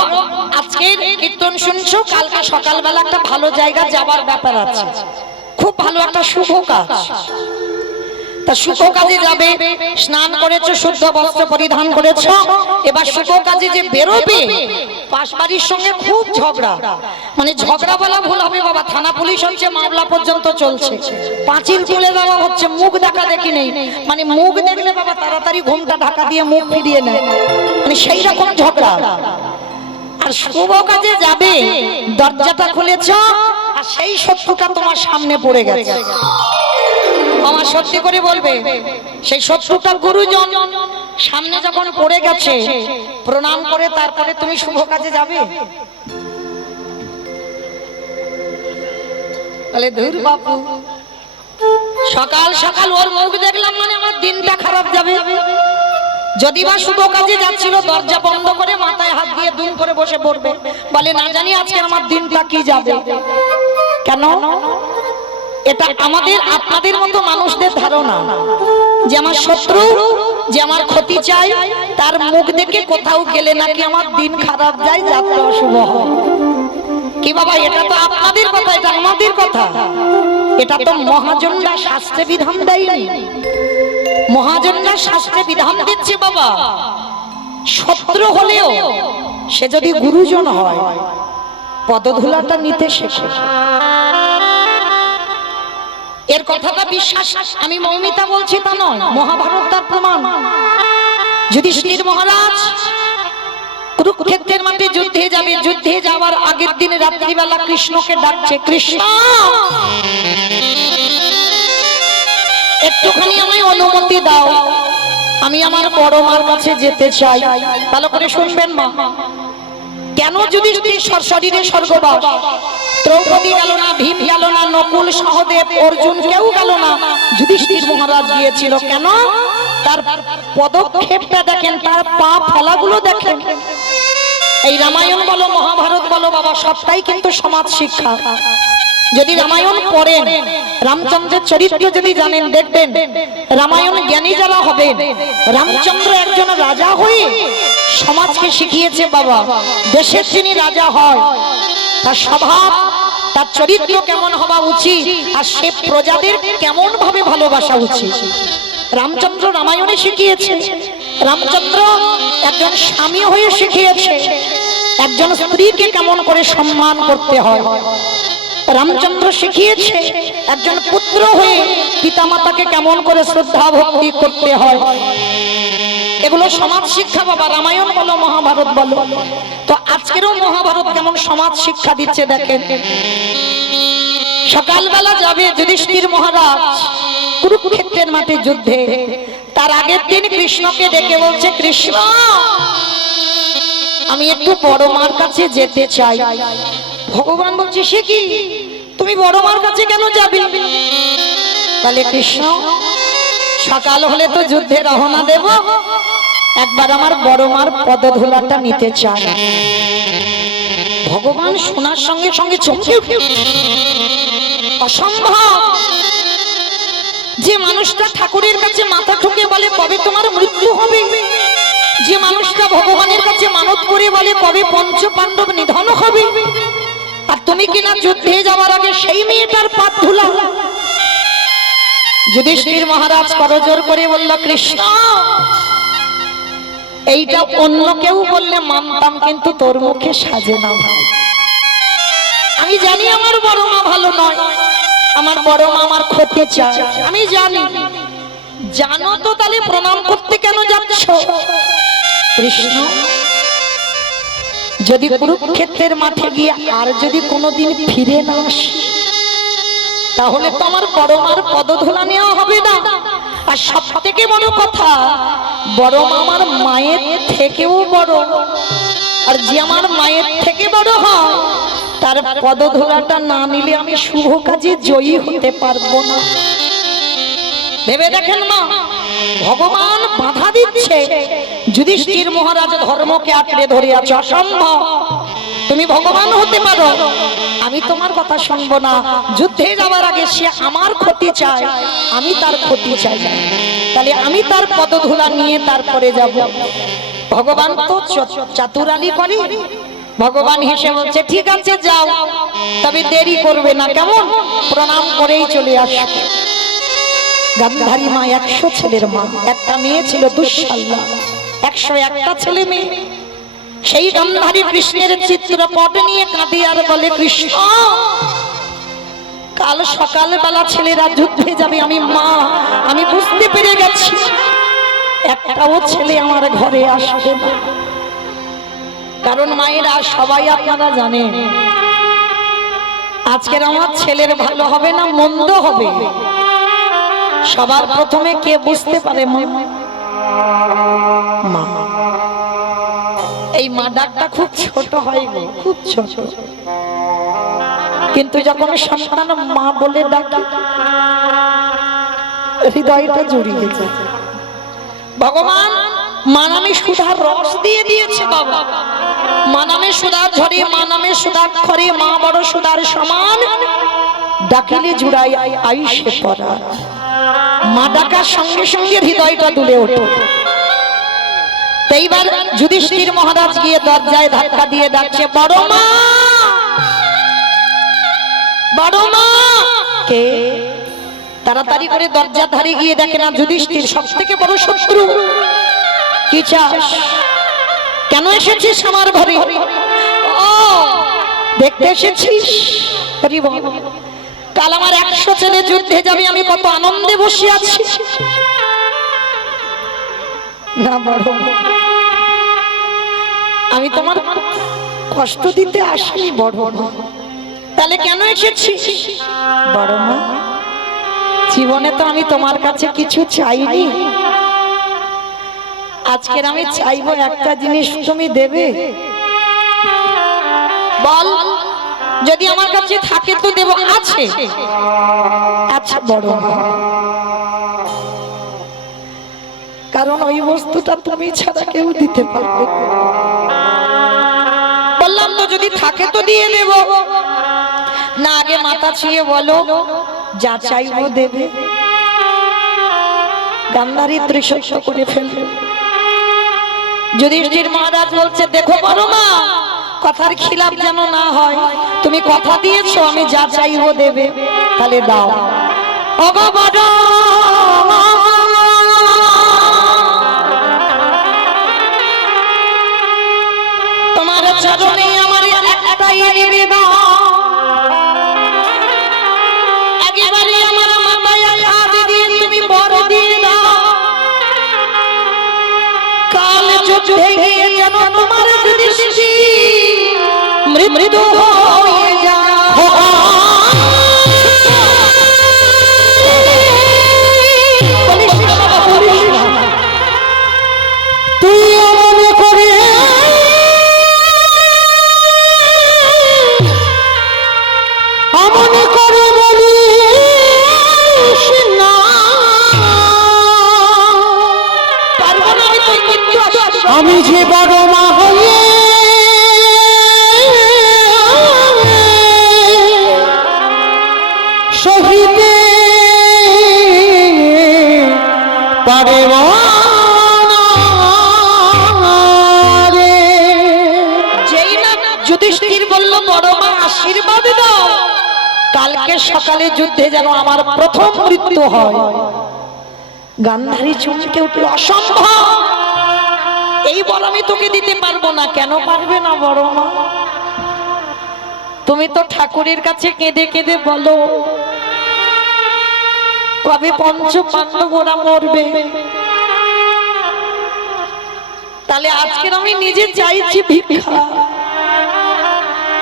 আজকের কীর্তন শুনছো, কালকে সকালবেলা একটা ভালো জায়গা যাবার ব্যাপার আছে, খুব ভালো একটা শুভ কাজ। তা শুভ কাজে যাবে, স্নান করেছো, শুদ্ধ বস্ত্র পরিধান করেছো, এবার শুভ কাজে যে বেরোবে, পাশ বাড়ির সঙ্গে খুব ঝগড়া, মানে ঝগড়া বলা ভুল হবে বাবা, থানা পুলিশ হচ্ছে, মামলা পর্যন্ত চলছে, পাঁচিল তুলে দেওয়া হচ্ছে, মুখ দেখা দেখি নেই, মানে মুখ দেখলে বাবা তাড়াতাড়ি ঘুমটা ঢাকা দিয়ে মুখ ফিরিয়ে নেয়, মানে সেই রকম ঝগড়া। আর শুভ কাজে যাবে, দরজাটা খুলেছ আর সেই শত্রুটা তোমার সামনে পড়ে গেছে, আমার সত্যি করে বলবে সেই শত্রুটা গুরুজন সামনে যখন পড়ে গেছে, প্রণাম করে তারপরে তুমি শুভ কাজে যাবে? তাহলে ধুর বাপু, সকাল সকাল ওর মুখ দেখলাম মানে আমার দিনটা খারাপ যাবে। যদি বা শুভ কাজে যাচ্ছিল, দরজা বন্ধ করে মাথায় হাত দিয়ে দুম করে বসে পড়বে, বলে না জানি আজকে আমার দিনটা কি যাবে। কেন? এটা আমাদের আপনাদের মতো মানুষদের ধারণা যে আমার শত্রু, যে আমার ক্ষতি চাই, তার মুখ দেখে কোথাও গেলে নাকি আমার দিন খারাপ যায়, যাত্রা অশুভ হয়। কি বাবা, এটা তো আপনাদের কথা, এটা আমাদের কথা, এটা তো মহাজনরা শাস্ত্রে বিধান দেয়নি, মহাজনরা শাস্ত্রে বিধান দিচ্ছে বাবা। শত্রু হলেও সে যদি গুরুজন হয়, পদধূলাটা নিতে শেখে। এর কথাটা বিশ্বাস আমি মৌমিতা বলছি তা নয়, মহাভারত তার প্রমাণ। যুধিষ্ঠির মহারাজ কুরুক্ষেত্রের মাঠে যুদ্ধে যাবে, যুদ্ধে যাওয়ার আগের দিন রাত্রিবেলা কৃষ্ণকে ডাকছে, কৃষ্ণ একটুখানি আমায় অনুমতি দাও, আমি আমার বড় মার কাছে যেতে চাই। ভালো করে শুনবেন মা, কেন যুধিষ্ঠির সশরীরে স্বর্গবাস, দ্রৌপদী গেল না, ভীম গেল না, নকুল সহদেব অর্জুন কেউ গেল না, যুধিষ্ঠির মহারাজ গিয়েছিল। কেন? তার পদক্ষেপটা দেখেন, তার পা ফলাগুলো দেখেন। এই রামায়ণ বলো, মহাভারত বলো বাবা, সবটাই কিন্তু সমাজ শিক্ষা। যদি রামায়ণ পড়েন, রামচন্দ্রের চরিত্র যদি জানেন, দেখবেন রামায়ণ জ্ঞানী যারা হবে, রামচন্দ্র একজন রাজা হয়ে সমাজকে শিখিয়েছে বাবা, দেশের যিনি রাজা হয় তার স্বভাব, তার চরিত্র কেমন হওয়া উচিত, আর সে প্রজাদের কেমন ভাবে ভালোবাসা উচিত, রামচন্দ্র রামায়ণে শিখিয়েছে। রামচন্দ্র একজন স্বামী হয়ে শিখিয়েছে একজন স্ত্রীকে কেমন করে সম্মান করতে হয়। রামচন্দ্র শিখিয়েছে একজন পুত্র হয়ে পিতামাতাকে কেমন করে শ্রদ্ধা ভক্তি করতে হয়। এগুলো সমাজ শিক্ষা বাবা, রামায়ণ বলো, মহাভারত বলো। তো আজকেরও মহাভারত কেমন সমাজ শিক্ষা দিচ্ছে দেখেন। সকালবেলা যাবে যুধিষ্ঠির মহারাজ কুরুক্ষেত্রের মাঠে যুদ্ধে, তার আগের দিন কৃষ্ণকে ডেকে বলছে, কৃষ্ণ আমি একটু বড় মার কাছে যেতে চাই। ভগবান বলছে, সে কি, তুমি বড় মার কাছে কেন যাবে? তাহলে কৃষ্ণ, সকাল হলে তো যুদ্ধে রওনা দেব, একবার আমার বড় মার পদধূলাটা নিতে চাই। ভগবান শোনার সঙ্গে সঙ্গে চমকে উঠে, অসম্ভব, যে মানুষটা ঠাকুরের কাছে মাথা ঠুকে বলে কবে তোমার মৃত্যু হবে, যে মানুষটা ভগবানের কাছে মানত করে বলে কবে পঞ্চ পাণ্ডব নিধন হবে, আর তুমি কিনা যুদ্ধে যাওয়ার আগে সেই মেয়েটার পা ধুলা। যুধিষ্ঠির মহারাজ করজোর করে বলল, কৃষ্ণ এইটা অন্য কেউ বললে মানতাম, কিন্তু তোর মুখে সাজে না। আমি জানি আমার বড় মা ভালো নয়, আমার বড় মা আমার ক্ষতি চায়, আমি জানি। জানো তো তাহলে প্রণাম করতে কেন যাচ্ছ? কৃষ্ণ, যদি কুরুক্ষেত্রের মাঠে গিয়ে আর যদি কোনোদিন ফিরে না আসি, তাহলে তো আমার বড় মার পদধূলা নেওয়া হবে না। আর সব থেকে বড় কথা, বড় মা আমার মায়ের থেকেও বড়, আর যে আমার মায়ের থেকে বড় হয় তার পদধূলাটা না নিলে আমি শুভ কাজে জয়ী হতে পারবো না। ভেবে দেখেন মা, ভগবান বাধা দিচ্ছে। যুধিষ্ঠির মহারাজ ধর্মকে আঁকড়ে ধরে আছে, অসম্ভব, তুমি ভগবান হতে পারো, আমি তোমার কথা শুনবো না, যুদ্ধে যাওয়ার আগে সে আমার ক্ষতি চায়, আমি তার ক্ষতি চাই, তাহলে আমি তার পদধূলা নিয়ে তারপরে যাব। ভগবান তো চাতুরালি করে, ভগবান হেসে বলছে ঠিক আছে যাও, তবে দেরি করবে না, কেমন? প্রণাম করেই চলে আসবে। গান্ধারী মা 100 ছেলের মা, একটা মেয়ে ছিল দুঃশাল্লা, 101টা ছেলে মেয়ে। সেই গান্ধারী কৃষ্ণের চিত্রপট নিয়ে কাঁদে আর বলে কৃষ্ণ কাল সকালবেলা ছেলেরা যুদ্ধে যাবে, আমি মা আমি বুঝতে পেরে গেছি একটাও ছেলে আমার ঘরে আসবে না। কারণ মায়েরা সবাই আপনারা জানেন আজকের আমার ছেলের ভালো হবে না মন্দ হবে, সবার প্রথমে কে বুঝতে পারে? মা। এই মা ডাকটা খুব ছোট হয় গো, খুব ছোট, কিন্তু যখন সন্তান মা বলে ডাকে হৃদয়টা জড়িয়ে যায়। ভগবান মা নামে সুধার রস দিয়ে দিয়েছে বাবা, মা নামে সুধার ঝরে, মা নামে সুধার খরে, মা বড় সুধার সমান, ডাকিলে জুড়াই আইসে পড়া। মা ডাকার সঙ্গে সঙ্গে হৃদয়টা দুলে ওঠে। এইবার যুধিষ্ঠির মহারাজ গিয়ে দরজায় ধাক্কা দিয়ে ডাকছে বড় মা, বড় মা। কে? তাড়াতাড়ি করে দরজার ধারে গিয়ে দেখে না যুধিষ্ঠির, সবথেকে বড় শত্রু। কি চাস? কেন এসেছিস আমার ঘরে? ও দেখতে এসেছিস? কাল আমার 100 ছেলে যুদ্ধে যাবে, আমি কত আনন্দে বসে আছি। না বড়, আমি তোমার কষ্ট দিতে আসিনি বড় মা। তাহলে কেন এসেছিস? বড় মা জীবনে তো আমি তোমার কাছে কিছু চাইনি, আজকের আমি চাইবো একটা জিনিস তুমি দেবে। বল, যদি আমার কাছে থাকে তো দেব। আছে? আচ্ছা বড় মা, কারণ ওই বস্তুটা তুমি ছাড়া কেউ দিতে পারবে না। বললাম তো যদি থাকে তো দিয়ে দেব। না আগে মাথা ছুঁয়ে বলো যা চাইবো দেবে। গান্ধারী ত্রিশস্য করে ফেলবে। যুধিষ্ঠির মহারাজ বলছে দেখো বড় মা, কথার খিলাফ যেন না হয়, তুমি কথা দিয়েছো আমি যা চাইবো দেবে, তাহলে দাও। ওগো বড় মা, তোমার চরণে আমার একটাই নিবেদন, একেবারে আমার মাথায় হাত দিয়ে তুমি বর দিয়ে দাও। কাল যুদ্ধে গিয়ে যেন তোমার দৃষ্টি মৃদু হয়ে যায়। তুই মনে করে মনে করে বলিস না, পারবো না আমি তোর মৃত্যু আসবে। আমি যে বড় মা হয়ে সহিতে পারব না রে। যেই না যুধিষ্ঠির বলল বড় মা আশীর্বাদ দাও, কালকে সকালে যুদ্ধে যেন আমার প্রথম মৃত্যু হয়, গান্ধারী চমকে উঠল। অসম্ভব, এই বর আমি তোকে দিতে পারবো না। কেন পারবে না বড় মা? তুমি তো ঠাকুরের কাছে কেঁদে কেঁদে বলো কবে পঞ্চ পাণ্ডব ওরা মরবে, তাহলে আজকের আমি নিজে চাইছি ভিক্ষা,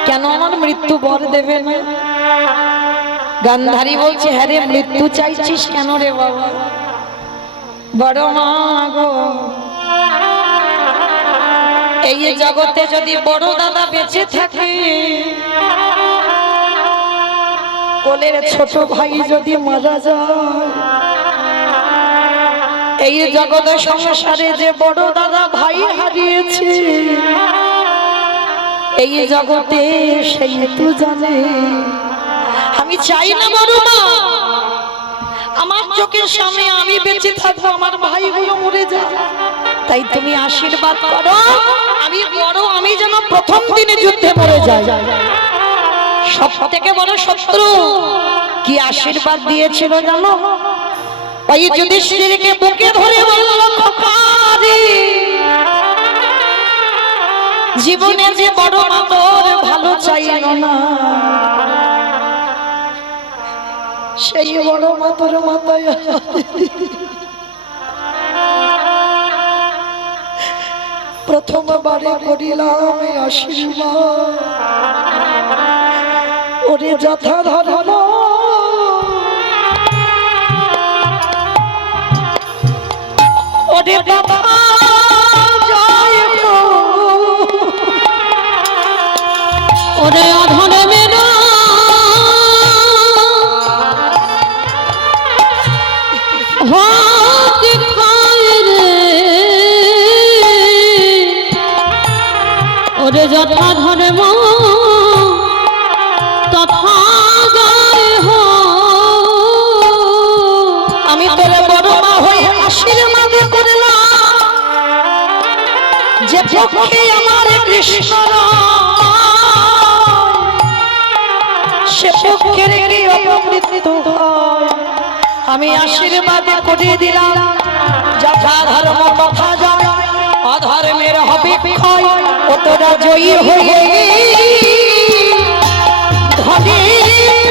কেন আমার মৃত্যু বর দেবে না? গান্ধারী বলছে হ্যাঁ রে, মৃত্যু চাইছিস কেন রে বাবা? বড় মা গো, এই জগতে যদি বড় দাদা বেঁচে থাকে, কোলের ছোট ভাই যদি মারা যায়, এই জগতে সংসারে যে বড় দাদা ভাই হারিয়েছে, এই জগতে সেই তো জানে। আমি চাই না বড় মা আমার চোখের সামনে আমি বেঁচে থাকবো, আমার ভাইগুলো মরে যায়। তাই তুমি আশীর্বাদ করো আমি বড়, আমি যেন প্রথম দিনে যুদ্ধে মরে যাই। সব থেকে বড় শত্রু কি আশীর্বাদ দিয়েছিল জানো? ওই যুধিষ্ঠিরকে বুকে ধরে বলল, খোকারে জীবনে যে বড় মা তোর ভালো চাইল না, সেই বড় মা তোর মাথায় প্রথমবারে করিলাম আশীর্বাদ, ওরে যথা ধর্ম ওরে বাবা জয় হো, ওরে অধরে মেরা হাত খায় রে, ওরে যথা ধর্ম তথা জয় হো। আমি তোরে বড় মা হয়ে আশীর্বাদ করলাম, যে পক্ষে আমার কৃষ্ণ সে পক্ষের কি অপমৃত্যু হয়। আমি আশীর্বাদ করে দিলাম, যথা ধর্ম তথা জয়, অধর্মের হবে ক্ষয়, ও তোরা জয়ী হয়ে ধরে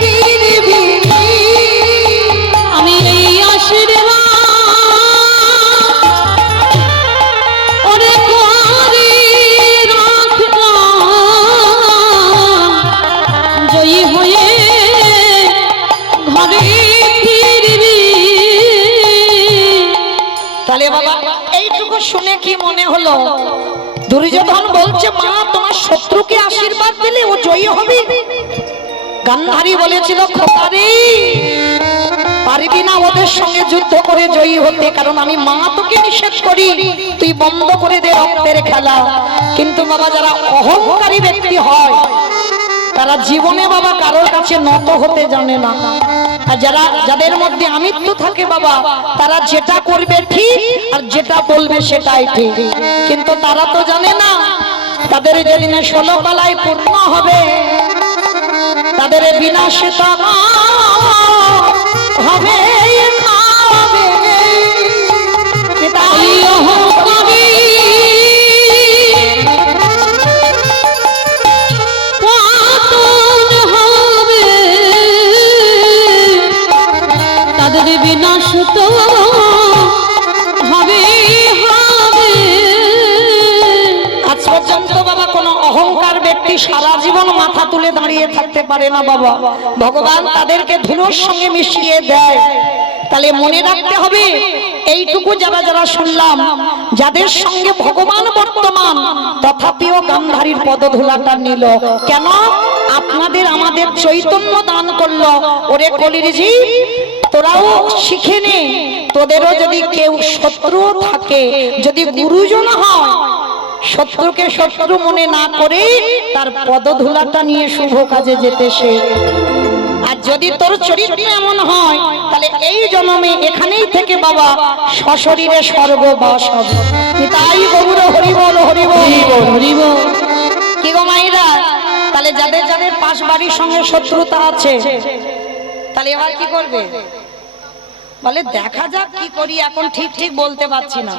ফিরবি। আমি এই আশীর্বাদ ওরে করে রাখলাম, জয়ী হয়ে ঘরে ফিরবি। তাহলে বাবা এইটুকু শুনে কি মনে হলো? দুর্যোধন বলছে, মা তোমার শত্রুকে আশীর্বাদ দিলে ও জয়ী হবে। গান্ধারী বলেছিল, খোকারে পারবি না ওদের সঙ্গে যুদ্ধ করে জয়ী হতে, কারণ আমি মা তোকে নিষেধ করি, তুই বন্ধ করে দে রক্তের খেলা। কিন্তু বাবা যারা অহংকারী ব্যক্তি হয় তারা জীবনে বাবা কারোর কাছে নত হতে জানে না। আর যাদের মধ্যে আমিত্ব থাকে বাবা, তারা যেটা করবে ঠিক আর যেটা বলবে সেটাই ঠিক। কিন্তু তারা তো জানে না তাদের যেদিনে 16 পালায় পূর্ণ হবে তাদের বিনাশে হবে খাবে। তাই অহংকারী পতন হবে, তাদের বিনাশ তো হবে হবে। আজ পর্যন্ত বাবা কোনো অহংকার ব্যক্তি সারা জীবন মাথা তুলে দাঁড়িয়ে থাকতে পারে না বাবা, ভগবান তাদেরকে ধুলোর সঙ্গে মিশিয়ে দেয়। তাহলে মনে রাখতে হবে এইটুকু যারা যারা শুনলাম, যাদের সঙ্গে ভগবান বর্তমান তথাপিও গান্ধারীর পদধূলাটা নিল কেন? আপনাদের আমাদের চৈতন্য দান করলো। ওরে কলির জি, তোরাও শিখে নে, তোদেরও যদি কেউ শত্রু থাকে, যদি গুরুজন হয়, শত্রুকে শত্রু মনে না করে তার পদধূলাটা নিয়ে শুভ কাজে যেতে শেখ। আর যদি তোর চরিত্র এমন হয় তাহলে এই জন্মে এখানেই থেকে বাবা সশরীরে স্বর্গবাস হবে। তাই গৌর হরিবল হরিবল হরিবল। কি গো মাইরা, তাহলে যাদের যাদের পাশ বাড়ির সঙ্গে শত্রুতা আছে তাহলে এবার কি করবে? বলে দেখা যাক কি করি, এখন ঠিক ঠিক বলতে পারছি না,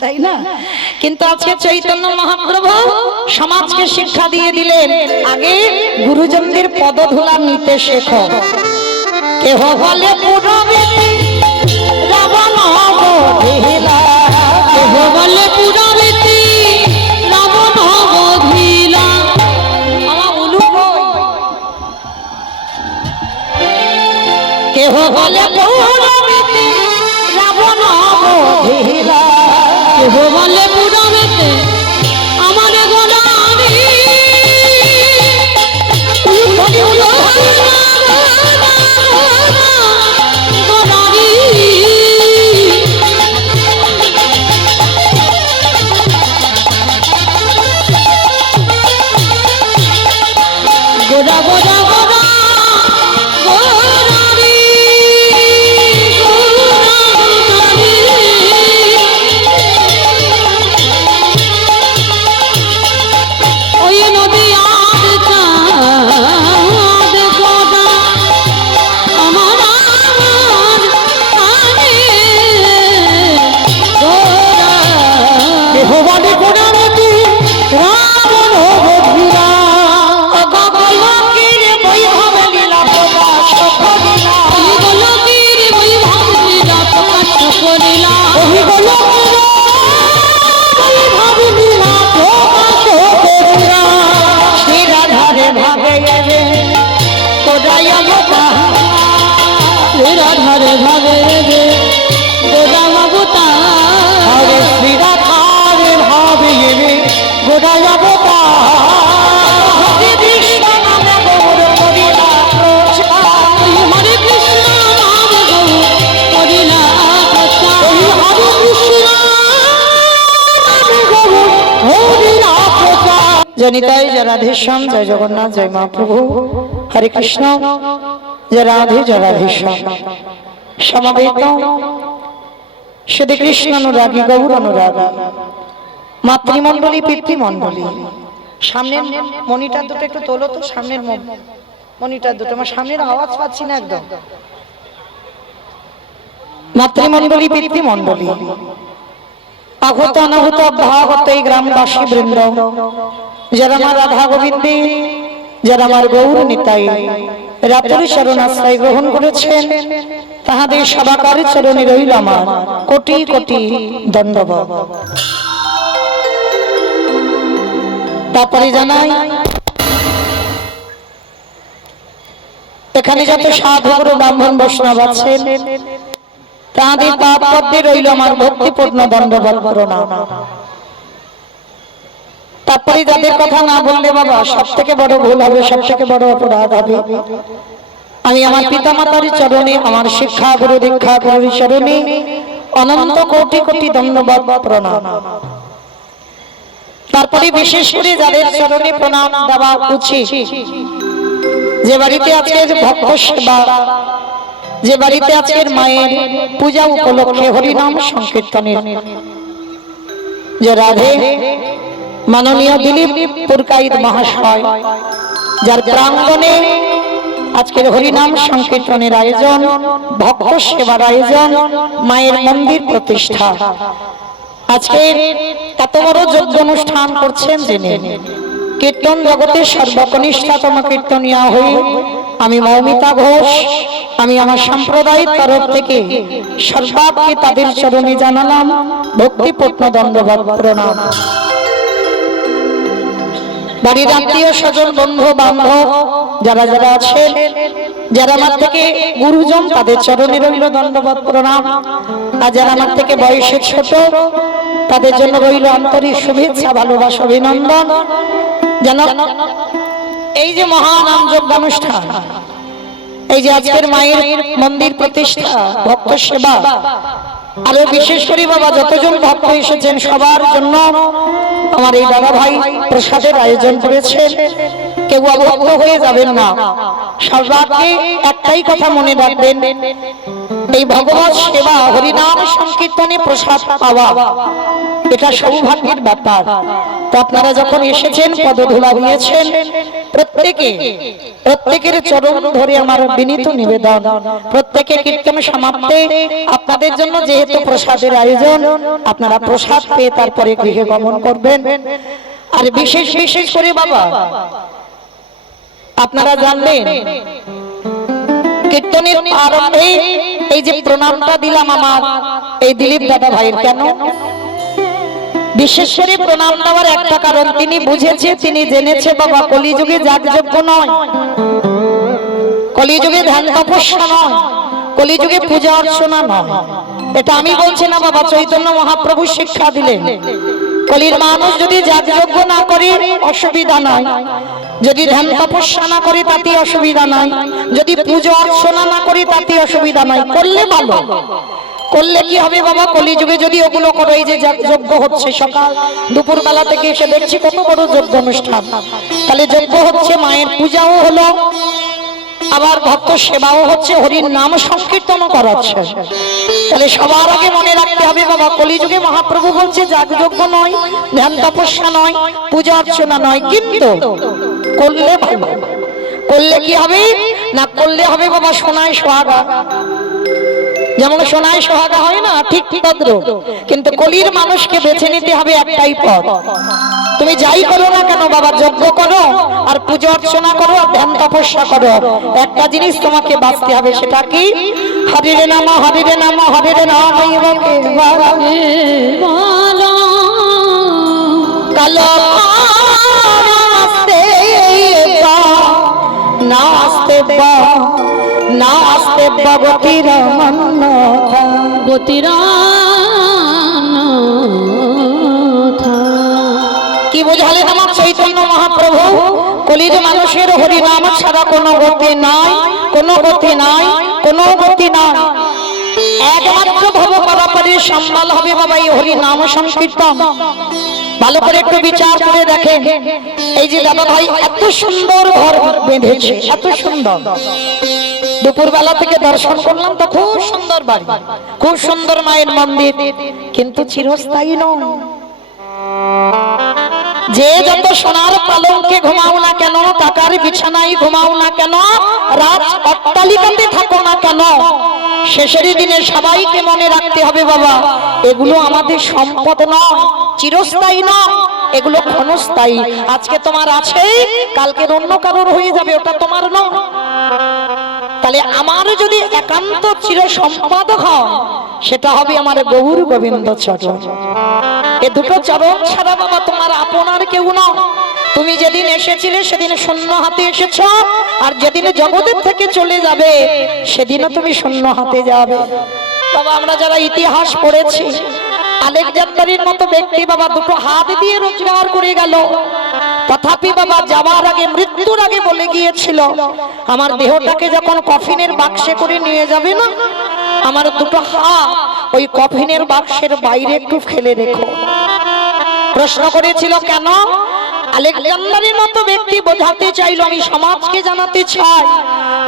তাই না? কিন্তু আজকে চৈতন্য মহাপ্রভু সমাজকে শিক্ষা দিয়ে দিলেন, আগে গুরুজনদের পদধূলা নিতে শেখো। কেহ বলে পুরবেতি রাবণ বধিলা, কেহ বলে পুরবেতি রাবণ বধিলা। আমার উলু কই? কেহ বলে পুরবেতি রাবণ বধিলা, কেহ বলে পুরবেতে আমার গোলারি। গোলারি ওই বলো ভাবিনি না প্রকাশ করিয়া শ্রী রাধারে ভাবে এবে কোথায় অবতার রাধারে ভাবে রে গোরা মমতা হরে শ্রী রাধারে ভাবে এবে কোথায় অবতার হরে কৃষ্ণ নামে গৌর করিলা প্রচার হরে কৃষ্ণ নাম গৌ করিলা প্রচার হরে কৃষ্ণ নামে গৌর করিলা প্রচার। জনিতাই জয় রাধেশ্যাম, জয় জগন্নাথ, জয় মহাপ্রভু, হরে কৃষ্ণ, জয় রাধে জয় রাধেশ্যাম। সমাবেত শুধু কৃষ্ণ অনুরাগী, গৌর অনুরাগী, মাতৃমণ্ডলী, পিতৃমণ্ডলী, সামনের মনিটার দুটো একটু তোলো তো, সামনের মনিটার দুটো, আমার সামনের আওয়াজ পাচ্ছি না একদম। মাতৃমণ্ডলী, পিতৃমণ্ডলী, আহত অনাহত অভ্যাগত এই গ্রামবাসী বৃন্দ, যারা আমার রাধা গোবিন্দে, যারা আমার গৌর নিতাই রাত্রি চরণ আশ্রয় গ্রহণ করেছেন, তাহাদের সবাকার চরণে রইল আমার কোটি কোটি দণ্ডবত। তারপরে জানাই এখানে যত সাধু গুরু ব্রাহ্মণ বৈষ্ণব আছেন, তাহাদের পাপ পদ্মে রইল আমার ভক্তিপূর্ণ দণ্ডবত প্রণাম। তারপরে যাদের কথা না বললে বাবা সব থেকে বড় ভুল হবে, সব থেকে বড় অপরাধ হবে। আমি আমার পিতা মাতার চরণে, আমার শিক্ষা গুরু দীক্ষা গুরুর চরণে অনন্ত কোটি কোটি ধন্যবাদ প্রণাম। তারপরে বিশেষ করে যাদের চরণে প্রণাম দেওয়া উচিত, যে বাড়িতে আজকে ভক্ত সেবা, যে বাড়িতে আজকের মায়ের পূজা উপলক্ষে হরিনাম সংকীর্তনের যে রাধে মাননীয় দিলীপ পুরকাইত মহাশয়, যার প্রাঙ্গণে আজকের হরিনাম সংকীর্তনের আয়োজন, ভক্ত সেবার আয়োজন, মায়ের মন্দির প্রতিষ্ঠা, আজকে এত বড় যজ্ঞ অনুষ্ঠান করছেন যিনি, কীর্তন জগতের সর্বকনিষ্ঠাতম কীর্তনিয়া হয়ে আমি মৌমিতা ঘোষ, আমি আমার সম্প্রদায়ের তরফ থেকে সর্বাগ্রে তাদের চরণে জানালাম ভক্তিপূর্ণ দণ্ডবত প্রণাম। বাড়ির আত্মীয় স্বজন, বন্ধু বান্ধব যারা যারা আছেন, যারা আমার থেকে গুরুজন, তাদের চরণে রইল দণ্ডবত প্রণাম। আর যারা আমার থেকে বয়সে ছোট, তাদের জন্য রইল আন্তরিক শুভেচ্ছা, ভালোবাসা, অভিনন্দন। যেন এই যে মহানাম যজ্ঞানুষ্ঠান, এই যে আজকের মায়ের মন্দির প্রতিষ্ঠা, ভক্ত সেবা, আরো বিশেষ করে বাবা যতজন ভক্ত এসেছেন সবার জন্য আমার এই দাদা ভাই প্রসাদের আয়োজন করেছেন। কেউ অভক্ত হয়ে যাবেন না, সর্বাগ্রে একটাই কথা মনে রাখবেন, এই ভগবত সেবা হরিনাম সংকীর্তনে প্রসাদ পাওয়া এটা সৌভাগ্যের ব্যাপার। তো আপনারা যখন এসেছেন, পদধূলা দিয়েছেন, প্রত্যেকের চরণ ধরে আমার বিনীত নিবেদন, প্রত্যেকে কীর্তন সমাপ্তে আপনাদের জন্য যেহেতু প্রসাদের আয়োজন, আপনারা প্রসাদ পেয়ে তারপরে গৃহে গমন করবেন। আর বিশেষ বিশেষ করে বাবা আপনারা জানলেন কীর্তনের আরম্ভে এই যে প্রণামটা দিলাম আমার এই দিলীপ দাদা ভাইয়ের, কেন বিশেষ করে প্রণাম দেওয়ার একটা কারণ, তিনি বুঝেছে, তিনি জেনেছে বাবা কলিযুগে যাগযজ্ঞ নয়, কলিযুগে ধ্যান তপস্যা নয়, কলিযুগে পূজা অর্চনা নয়। এটা আমি বলছি না বাবা, চৈতন্য মহাপ্রভু শিক্ষা দিলেন। কলির মানুষ যদি যাগযজ্ঞ না করে অসুবিধা নাই, যদি ধ্যান তপস্যা না করে তাতে অসুবিধা নাই, যদি পূজা অর্চনা না করে তাতে অসুবিধা নাই, করলে ভালো। করলে কি হবে বাবা, কলিযুগে যদি ওগুলো করো, এই যে যজ্ঞ হচ্ছে সকাল দুপুর বেলা থেকে এসে দেখছি কত বড় যজ্ঞ অনুষ্ঠান, তাহলে যজ্ঞ হচ্ছে, মায়ের পূজাও হলো, আবার ভক্ত সেবাও হচ্ছে, হরির নাম সংকীর্তনও করাচ্ছে। তাহলে সবার আগে মনে রাখতে হবে বাবা, কলিযুগে মহাপ্রভু বলছে যাগযজ্ঞ নয়, ধ্যান তপস্যা নয়, পূজা অর্চনা নয়, কিন্তু করলে ভালো। করলে কি হবে না, করলে হবে বাবা সোনায় সোহাগা। যেমন সোনায় সোহাগা হয় না, ঠিক তদ্রূপ। কিন্তু কলির মানুষকে বেছে নিতে হবে একটাই পথ, তুমি যাই করো না কেন বাবা, যজ্ঞ করো আর পূজা অর্চনা করো আর ধ্যান তপস্যা করো, একটা জিনিস তোমাকে বাঁচতে হবে, সেটা কি? হরে রে নাম, হরে রে নাম, হরে রে নাম, কালো নাস্তে নাস্তে গতির গতিরা কি বোঝালেন আমার চৈতন্য মহাপ্রভু? কলির মানুষের হরি নাম ছাড়া কোনো গতি নাই, কোনো গতি নাই, কোনো গতি নাই। একমাত্র ভব পারাপারের সম্বল হবে বাবা এই হরি নাম সংকীর্তন। ভালো করে একটু বিচার করে দেখেন, এই যে দাদা ভাই এত সুন্দর ঘর বেঁধেছে, এত সুন্দর, দুপুর বেলা থেকে দর্শন করলাম তো, খুব সুন্দর বাড়ি, খুব সুন্দর মায়ের মন্দির, কিন্তু চিরস্থায়ী নয়। যে যত সোনার পালঙ্কে ঘুমাও না কেন, টাকার বিছানায় ঘুমাও না কেন, রাত অট্টালিকাতে থাকো না কেন, শেষের দিনে সবাইকে মনে রাখতে হবে বাবা, এগুলো আমাদের সম্পদ নয়, চিরস্থায়ী নয়, এগুলো ক্ষণস্থায়ী। আজকে তোমার আছে, কালকে অন্য কারোর হয়ে যাবে, ওটা তোমার নয়। তাহলে আমার যদি একান্ত চির সম্পদ হয়, সেটা হবে আমার গৌর গোবিন্দ চরণ। এ দুটো চরণ ছাড়া বাবা তোমার আপনার কেউ নয়। তুমি যেদিন এসেছিলে সেদিন শূন্য হাতে এসেছ, আর যেদিন জগতের থেকে চলে যাবে সেদিনও তুমি শূন্য হাতে যাবে বাবা। আমরা যারা ইতিহাস পড়েছি, আলেকজান্ডারের মতো ব্যক্তি বাবা দুটো হাত দিয়ে রোজগার করে গেল, তথাপি বাবা যাওয়ার আগে, মৃত্যুর আগে বলে গিয়েছিল, আমার দেহটাকে যখন কফিনের বাক্সে করে নিয়ে যাবে না, আমার দুটো হাত ওই কফিনের বাক্সের বাইরে একটু ফেলে রেখো। প্রশ্ন করেছিল কেন? আলেকজান্ডারের মতো ব্যক্তি বোঝাতে চাইল, আমি সমাজকে জানাতে চাই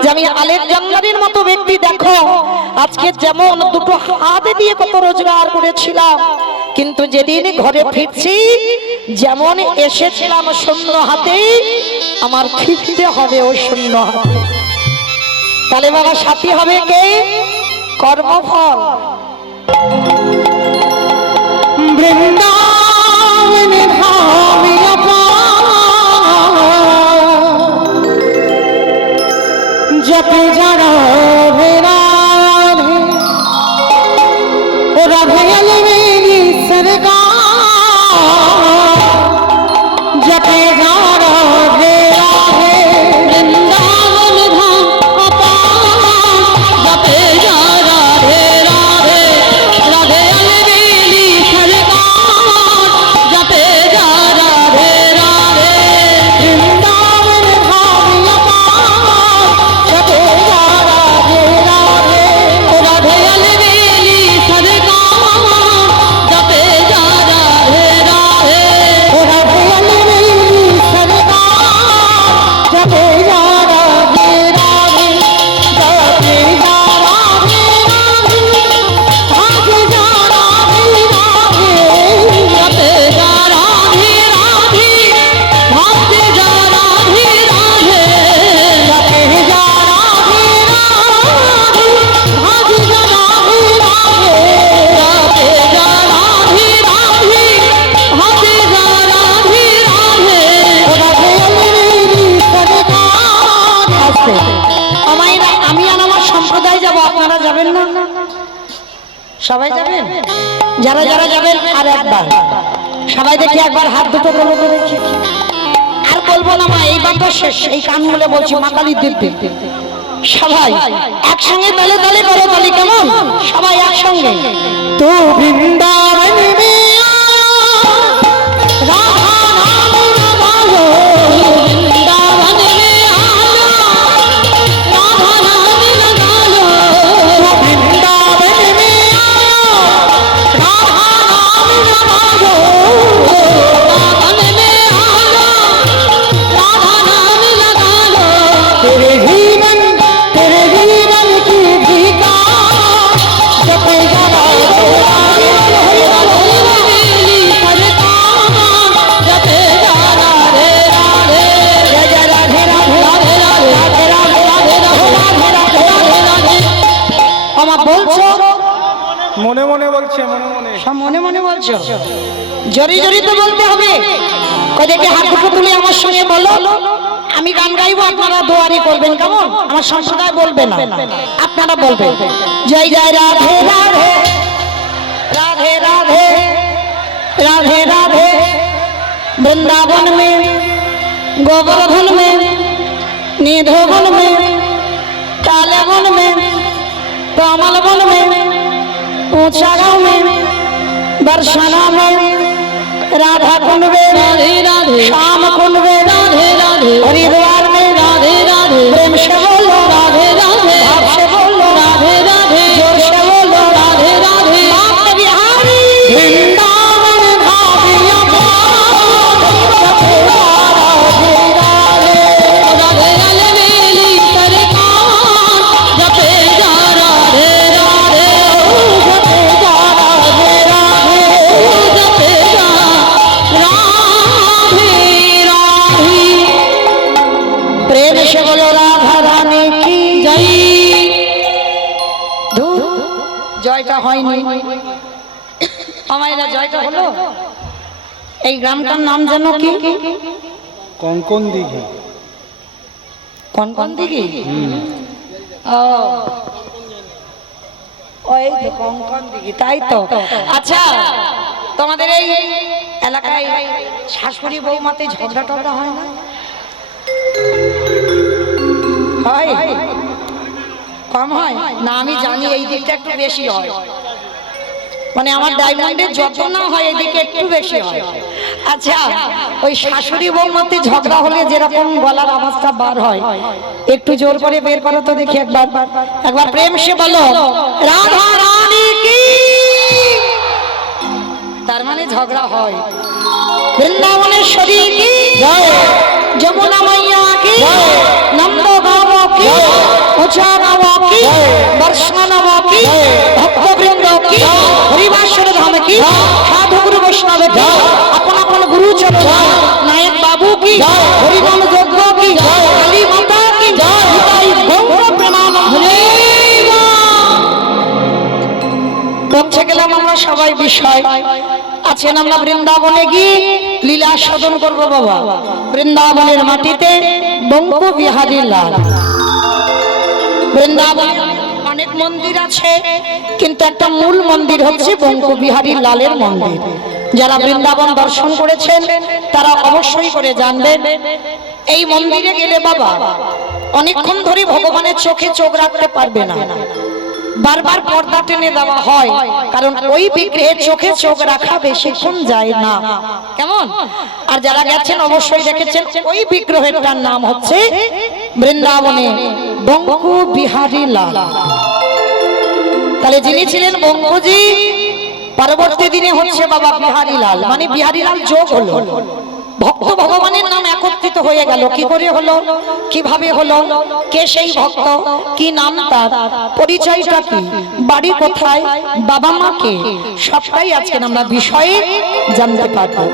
যে আমি আলেকজান্ডারের মতো ব্যক্তি, দেখো আজকে যেমন দুটো হাত দিয়ে কত রোজগার করেছিলাম, কিন্তু যেদিন ঘরে ফিরছি যেমন এসেছিলাম শূন্য হাতে, আমার ফিরতে হবে ওই শূন্য হাতে। তাহলে বাবা সাথী হবে কে? কর্মফল। বৃন্দাবনে ধামিয়া জপে যারা রাধে রাধে अलवेली सरकार, जपे जा राधे राधे वृंदावन धाम अपार, जपे जा राधे राधे, राधे अलवेली सरकार, जपे जा राधे राधे। वृंदावन धाम अपार, जपे जा राधे राधे, राधे अलवेली सरकार, जपे जा राधे राधे। राधे अलवेली सरकार, जपे जा राधे राधे, जपे जा राधे राधे, भागे जा राधे राधे, जपे जा राधे राधे, भागते जा राधे राधे, जपे जा राधे राधे, भागे जा राधे राधे, जपे जा राधे राधे, भागते जा राधे राधे। রাধে अलवेली सरकार। আসতে আমি আর আমার সম্প্রদায় যাব, আপনারা যাবেন না? সবাই যাবেন? যারা যারা যাবেন আর একবার সবাই দেখি একবার হাত দুটো তোলো তো দেখি। আর বলবো না মা, এইবার তো শেষ, এই কান বলে বলছি মা কালীর দিব্যি। সবাই একসঙ্গে তালে তালে করো, তালি কেমন? সবাই একসঙ্গে। তো বৃন্দাবন মে রাধা নাম গালো, वृंदावन में आना, राधा नाम लगा लो। वृंदावन में राधा नाम लगाओ, वृंदावन में आना, राधा नाम लगा लो। तेरे जीवन की भिकार, जपे जा राधे राधे, अलवेली सरकार, जपे जा राधे राधे, जय जय राधे राधे, राधे राधे, राधे राधे, राधे राधे, राधे राधे, राधे राधे। আমার বলছো মনে মনে বলছে, মনে মনে। সব মনে মনে বলছো? জোরে জোরে তো বলতে হবে। কদেরকে হাত দুটো তুলে আমার সঙ্গে বলো, আমি গান গাইবো, আপনারা দোয়ারি করবেন, কেমন? আমার সম্প্রদায় বলবে না, আপনারা বলবেন। জয় জয় রাধে রাধে রাধে রাধে राधे राधे वृंदावन में गोवर्धन में निधोवन में काले वन में कमल वन में ऊंचा गांव में बरसाना में राधा कुंड में राधे राधे श्याम कुंड में राधे राधे हरिद्वार में राधे राधे प्रेम से बोलो राधे राधे भाव से बोलो राधे राधे जोर से बोलो राधे राधे बाप बिहारी वृंदावन धामिया राधे अलवेली सरकार जपे जा राधे राधे जपे जा राधे राधे जपे जा राधे राधे प्रेम से बोलो राधा रानी की जय ধুর, জয়টা হয়নি আমাদের জয়টা হলো। এই গ্রামটার নাম যেন কি? কঙ্কন দিঘি। কোন কোন দিকে? ও ওই তো কোন দিকে, তাই তো। আচ্ছা, তোমাদের এই এলাকায় শাশুড়ি বৌমাতে ঝগড়া টগড়া হয় না? হয়? কম হয় না? আমি জানি এই দিকটা একটু বেশি হয়, মানে আমার ডায়মন্ডের যত না হয় এদিকে একটু বেশি হয়। আচ্ছা, ওই শাশুড়ি বৌমাতে ঝগড়া হলে যেরকম গলার আওয়াজটা বার হয়, একটু জোর করে বের করো তো দেখি একবার। একবার প্রেম সে বলো রাধা রানী কি। তার মানে ঝগড়া হয়। বৃন্দাবনেশ্বরী কি জয়, যমুনা মাইয়া কি জয়, নন্দ গাঁও কি জয়, উঁচা গাঁও কি জয়, বর্ষানব কি জয়, ভক্তবৃন্দ কি জয়, হরিবাসর ধাম কি জয়, সাধু গুরু বৈষ্ণব কি জয়, আপন আপন গুরু চরণ নায়ক বাবু কি জয়, হরিনাম যজ্ঞ কি জয়, কালী মাতা কি জয়, হৃদয় গৌর প্রণাম হরে মা। পৌঁছে গেলাম আমরা সবাই বিষয়। আছেন আমরা বৃন্দাবনে গিয়ে লীলা সাধন করবো বাবা। বৃন্দাবনের মাটিতে বঙ্কু বিহারী লাল। বৃন্দাবনে অনেক মন্দির আছে, কিন্তু একটা মূল মন্দির হচ্ছে বঙ্কু বিহারী লালের মন্দির। যারা বৃন্দাবন দর্শন করেছেন তারা অবশ্যই করে জানবেন, এই মন্দিরে গেলে বাবা অনেকক্ষণ ধরে ভগবানের চোখে চোখ রাখতে পারবে না। বারবার পর্দা টেনে দেওয়া হয়, কারণ ওই বিগ্রহের চোখে চোখ রাখা বেশিক্ষণ যায় না, কেমন? আর যারা গেছেন অবশ্যই দেখেছেন ওই বিগ্রহেরটার নাম হচ্ছে বৃন্দাবনে বঙ্কু বিহারী লাল। তাহলে যিনি ছিলেন বঙ্কুজি, পরবর্তী দিনে হচ্ছে বাবা বিহারী লাল, মানে বিহারী লাল যোগ হলো। ভক্ত ভগবানের নাম একত্রিত হয়ে গেল। কি করে হলো, কিভাবে হলো, কে সেই ভক্ত, কি নাম তার, পরিচয়টা কি, বাড়ি কোথায়, বাবা মা কে, সবটাই আজকে আমরা বিষয়ে জানতে পারবো।